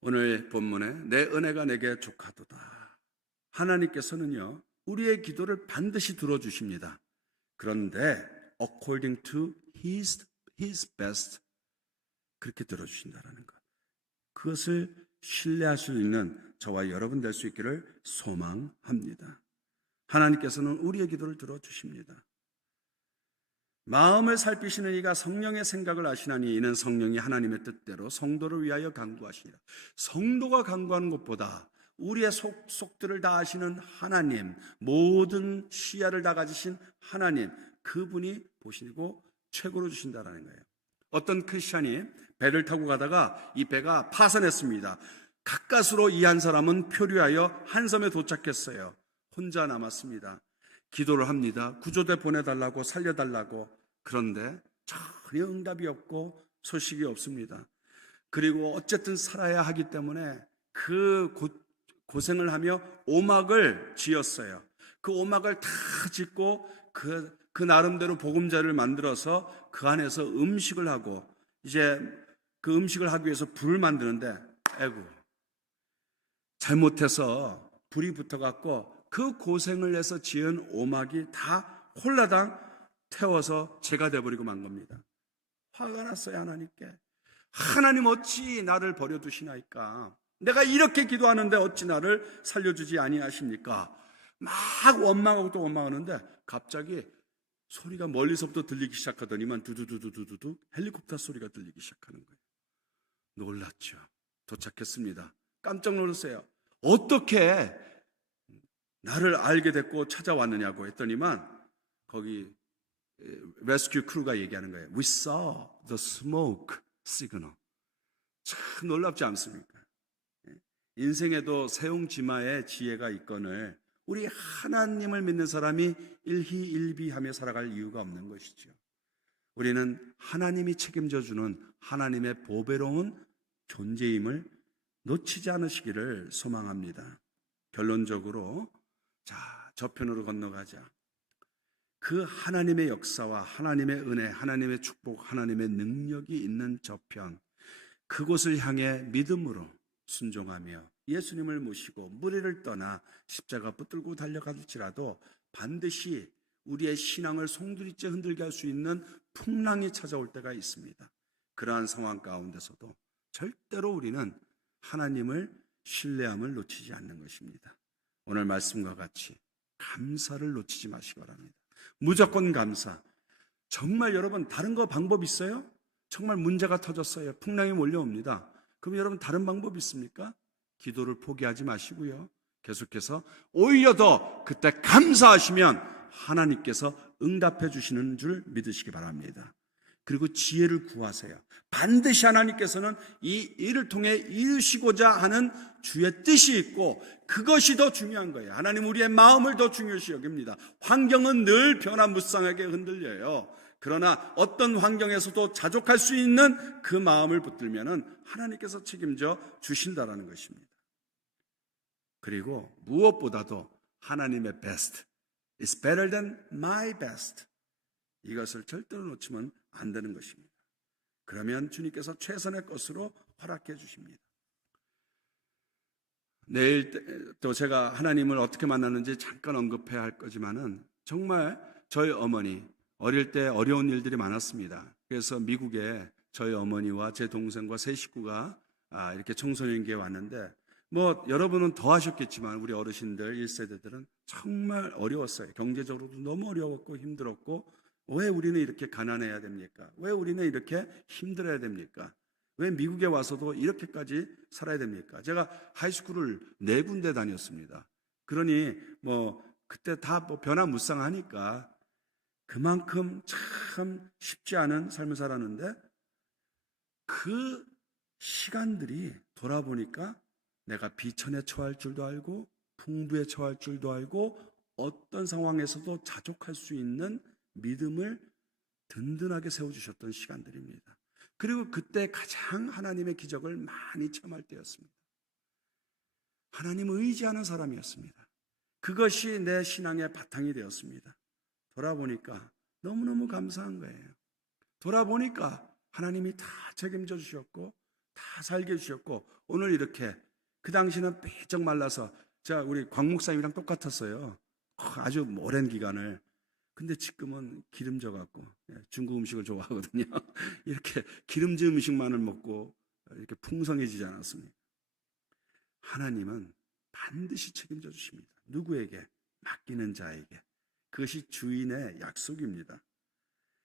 오늘 본문에 내 은혜가 내게 족하도다. 하나님께서는요, 우리의 기도를 반드시 들어주십니다. 그런데 according to his best, 그렇게 들어주신다는 것. 그것을 신뢰할 수 있는 저와 여러분 될 수 있기를 소망합니다. 하나님께서는 우리의 기도를 들어주십니다. 마음을 살피시는 이가 성령의 생각을 아시나니 이는 성령이 하나님의 뜻대로 성도를 위하여 간구하시니라. 성도가 간구하는 것보다 우리의 속들을 다 아시는 하나님, 모든 시야를 다 가지신 하나님, 그분이 보시고 최고로 주신다는 거예요. 어떤 크리스찬이 배를 타고 가다가 이 배가 파선했습니다. 가까스로 이 한 사람은 표류하여 한 섬에 도착했어요. 혼자 남았습니다. 기도를 합니다. 구조대 보내달라고, 살려달라고. 그런데 전혀 응답이 없고 소식이 없습니다. 그리고 어쨌든 살아야 하기 때문에 그 고생을 하며 오막을 지었어요. 그 오막을 다 짓고 그 나름대로 보금자리를 만들어서 그 안에서 음식을 하고, 이제 그 음식을 하기 위해서 불을 만드는데 아이고 잘못해서 불이 붙어갖고 그 고생을 해서 지은 오막이 다 홀라당 태워서 재가 돼버리고 만 겁니다. 화가 났어요. 하나님께. 하나님 어찌 나를 버려두시나이까. 내가 이렇게 기도하는데 어찌 나를 살려주지 아니하십니까. 막 원망하고 또 원망하는데 갑자기 소리가 멀리서부터 들리기 시작하더니만 두두두두두두 헬리콥터 소리가 들리기 시작하는 거예요. 놀랐죠. 도착했습니다. 깜짝 놀랐어요. 어떻게 나를 알게 됐고 찾아왔느냐고 했더니만 거기 레스큐 크루가 얘기하는 거예요. We saw the smoke signal. 참 놀랍지 않습니까? 인생에도 세웅지마의 지혜가 있거늘 우리 하나님을 믿는 사람이 일희일비하며 살아갈 이유가 없는 것이죠. 우리는 하나님이 책임져 주는 하나님의 보배로운 존재임을 놓치지 않으시기를 소망합니다. 결론적으로 자, 저편으로 건너가자. 그 하나님의 역사와 하나님의 은혜, 하나님의 축복, 하나님의 능력이 있는 저편, 그곳을 향해 믿음으로 순종하며 예수님을 모시고 무리를 떠나 십자가 붙들고 달려갈지라도 반드시 우리의 신앙을 송두리째 흔들게 할 수 있는 풍랑이 찾아올 때가 있습니다. 그러한 상황 가운데서도 절대로 우리는 하나님을 신뢰함을 놓치지 않는 것입니다. 오늘 말씀과 같이 감사를 놓치지 마시기 바랍니다. 무조건 감사. 정말 여러분 다른 거 방법 있어요? 정말 문제가 터졌어요. 풍랑이 몰려옵니다. 그럼 여러분 다른 방법 있습니까? 기도를 포기하지 마시고요. 계속해서 오히려 더 그때 감사하시면 하나님께서 응답해 주시는 줄 믿으시기 바랍니다. 그리고 지혜를 구하세요. 반드시 하나님께서는 이 일을 통해 이루시고자 하는 주의 뜻이 있고 그것이 더 중요한 거예요. 하나님 우리의 마음을 더 중요시 여깁니다. 환경은 늘 변화무쌍하게 흔들려요. 그러나 어떤 환경에서도 자족할 수 있는 그 마음을 붙들면은 하나님께서 책임져 주신다라는 것입니다. 그리고 무엇보다도 하나님의 best is better than my best. 이것을 절대로 놓치면 안 되는 것입니다. 그러면 주님께서 최선의 것으로 허락해 주십니다. 내일 또 제가 하나님을 어떻게 만났는지 잠깐 언급해야 할 거지만은 정말 저희 어머니 어릴 때 어려운 일들이 많았습니다. 그래서 미국에 저희 어머니와 제 동생과 세 식구가 이렇게 청소년기에 왔는데 뭐 여러분은 더 하셨겠지만 우리 어르신들 1세대들은 정말 어려웠어요. 경제적으로도 너무 어려웠고 힘들었고 왜 우리는 이렇게 가난해야 됩니까? 왜 우리는 이렇게 힘들어야 됩니까? 왜 미국에 와서도 이렇게까지 살아야 됩니까? 제가 하이스쿨을 4군데 다녔습니다. 그러니 뭐 그때 다 뭐 변화무쌍하니까 그만큼 참 쉽지 않은 삶을 살았는데 그 시간들이 돌아보니까 내가 비천에 처할 줄도 알고 풍부에 처할 줄도 알고 어떤 상황에서도 자족할 수 있는 믿음을 든든하게 세워주셨던 시간들입니다. 그리고 그때 가장 하나님의 기적을 많이 체험할 때였습니다. 하나님을 의지하는 사람이었습니다. 그것이 내 신앙의 바탕이 되었습니다. 돌아보니까 너무너무 감사한 거예요. 돌아보니까 하나님이 다 책임져 주셨고 다 살게 해주셨고, 오늘 이렇게, 그 당시는 빼쩍 말라서 제가 우리 광 목사님이랑 똑같았어요. 아주 오랜 기간을. 근데 지금은 기름져 갖고, 중국 음식을 좋아하거든요. 이렇게 기름진 음식만을 먹고 이렇게 풍성해지지 않았습니까? 하나님은 반드시 책임져 주십니다. 누구에게? 맡기는 자에게. 그것이 주인의 약속입니다.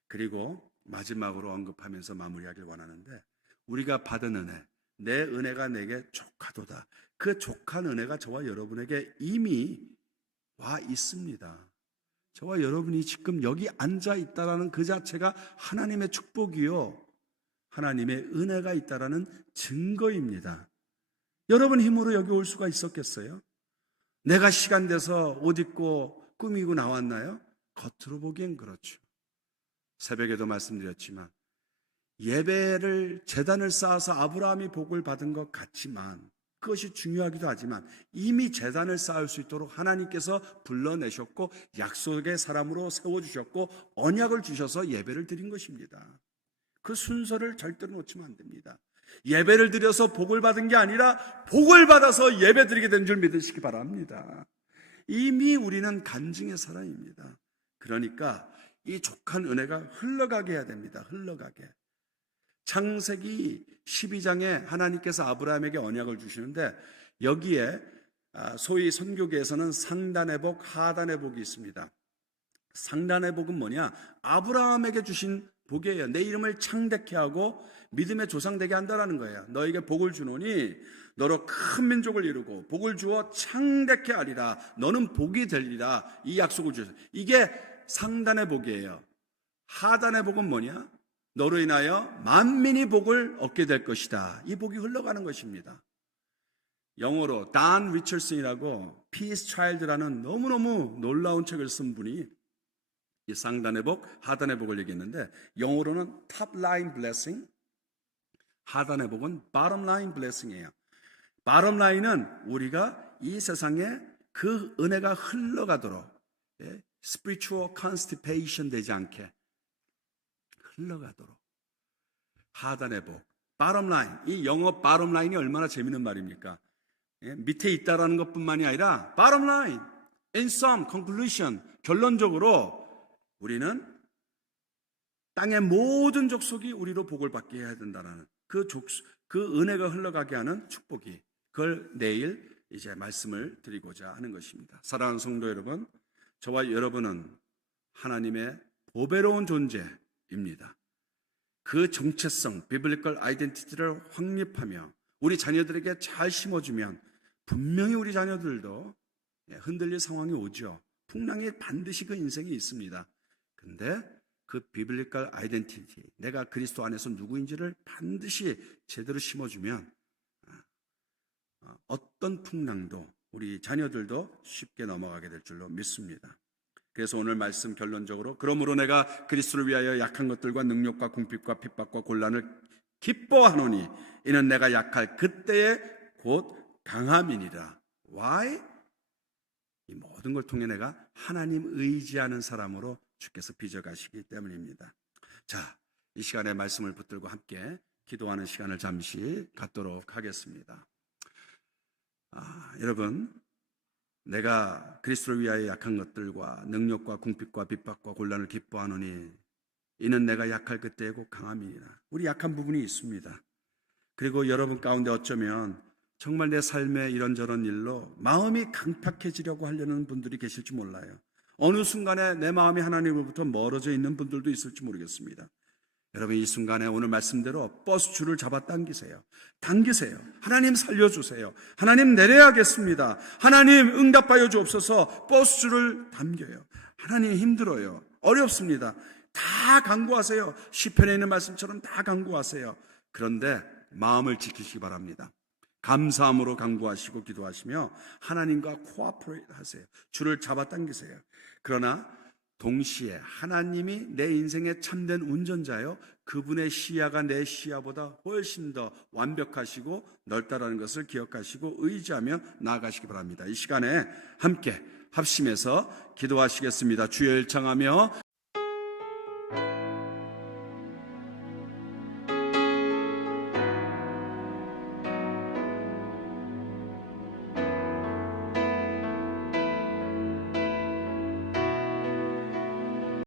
그리고 마지막으로 언급하면서 마무리하길 원하는데, 우리가 받은 은혜, 내 은혜가 내게 족하도다. 그 족한 은혜가 저와 여러분에게 이미 와 있습니다. 저와 여러분이 지금 여기 앉아 있다라는 그 자체가 하나님의 축복이요, 하나님의 은혜가 있다라는 증거입니다. 여러분 힘으로 여기 올 수가 있었겠어요? 내가 시간 돼서 옷 입고 꾸미고 나왔나요? 겉으로 보기엔 그렇죠. 새벽에도 말씀드렸지만 예배를, 제단을 쌓아서 아브라함이 복을 받은 것 같지만, 그것이 중요하기도 하지만 이미 제단을 쌓을 수 있도록 하나님께서 불러내셨고 약속의 사람으로 세워주셨고 언약을 주셔서 예배를 드린 것입니다. 그 순서를 절대로 놓치면 안 됩니다. 예배를 드려서 복을 받은 게 아니라 복을 받아서 예배 드리게 된 줄 믿으시기 바랍니다. 이미 우리는 간증의 사람입니다. 그러니까 이 족한 은혜가 흘러가게 해야 됩니다. 흘러가게. 창세기 12장에 하나님께서 아브라함에게 언약을 주시는데, 여기에 소위 선교계에서는 상단의 복, 하단의 복이 있습니다. 상단의 복은 뭐냐? 아브라함에게 주신 복이에요. 내 이름을 창대케 하고 믿음의 조상 되게 한다라는 거예요. 너에게 복을 주노니 너로 큰 민족을 이루고 복을 주어 창대케 하리라. 너는 복이 되리라. 이 약속을 주셨어요. 이게 상단의 복이에요. 하단의 복은 뭐냐? 너로 인하여 만민이 복을 얻게 될 것이다. 이 복이 흘러가는 것입니다. 영어로 단 리처슨이라고 Peace Child라는 너무너무 놀라운 책을 쓴 분이 이 상단의 복, 하단의 복을 얘기했는데, 영어로는 Top Line Blessing, 하단의 복은 Bottom Line Blessing이에요. Bottom Line은 우리가 이 세상에 그 은혜가 흘러가도록, Spiritual Constipation 되지 않게 흘러가도록. 하단의 복, bottom line. 이 영어 bottom line이 얼마나 재밌는 말입니까? 밑에 있다라는 것뿐만이 아니라 bottom line, in sum, conclusion. 결론적으로 우리는 땅의 모든 족속이 우리로 복을 받게 해야 된다는 그 은혜가 흘러가게 하는 축복이, 그걸 내일 이제 말씀을 드리고자 하는 것입니다. 사랑하는 성도 여러분, 저와 여러분은 하나님의 보배로운 존재입니다. 그 정체성, 비블리컬 아이덴티티를 확립하며 우리 자녀들에게 잘 심어주면 분명히 우리 자녀들도 흔들릴 상황이 오죠. 풍랑이 반드시 그 인생에 있습니다. 근데 그 비블리컬 아이덴티티, 내가 그리스도 안에서 누구인지를 반드시 제대로 심어주면 어떤 풍랑도 우리 자녀들도 쉽게 넘어가게 될 줄로 믿습니다. 그래서 오늘 말씀 결론적으로, 그러므로 내가 그리스도를 위하여 약한 것들과 능력과 궁핍과 핍박과 곤란을 기뻐하노니 이는 내가 약할 그때에 곧 강함이니라. Why? 이 모든 걸 통해 내가 하나님 의지하는 사람으로 주께서 빚어가시기 때문입니다. 자, 이 시간에 말씀을 붙들고 함께 기도하는 시간을 잠시 갖도록 하겠습니다. 여러분, 내가 그리스도를 위하여 약한 것들과 능력과 궁핍과 핍박과 곤란을 기뻐하노니 이는 내가 약할 그때에 곧 강함이니라. 우리 약한 부분이 있습니다. 그리고 여러분 가운데 어쩌면 정말 내 삶의 이런저런 일로 마음이 강팍해지려고 하려는 분들이 계실지 몰라요. 어느 순간에 내 마음이 하나님으로부터 멀어져 있는 분들도 있을지 모르겠습니다. 여러분, 이 순간에 오늘 말씀대로 버스 줄을 잡아 당기세요. 하나님 살려주세요. 하나님 내려야겠습니다. 하나님 응답하여 주옵소서. 버스 줄을 당겨요. 하나님 힘들어요. 어렵습니다. 다 간구하세요. 시편에 있는 말씀처럼 다 간구하세요. 그런데 마음을 지키시기 바랍니다. 감사함으로 간구하시고 기도하시며 하나님과 코아프레이트 하세요. 줄을 잡아당기세요. 그러나 동시에 하나님이 내 인생의 참된 운전자요, 그분의 시야가 내 시야보다 훨씬 더 완벽하시고 넓다라는 것을 기억하시고 의지하며 나아가시기 바랍니다. 이 시간에 함께 합심해서 기도하시겠습니다. 주여 일창하며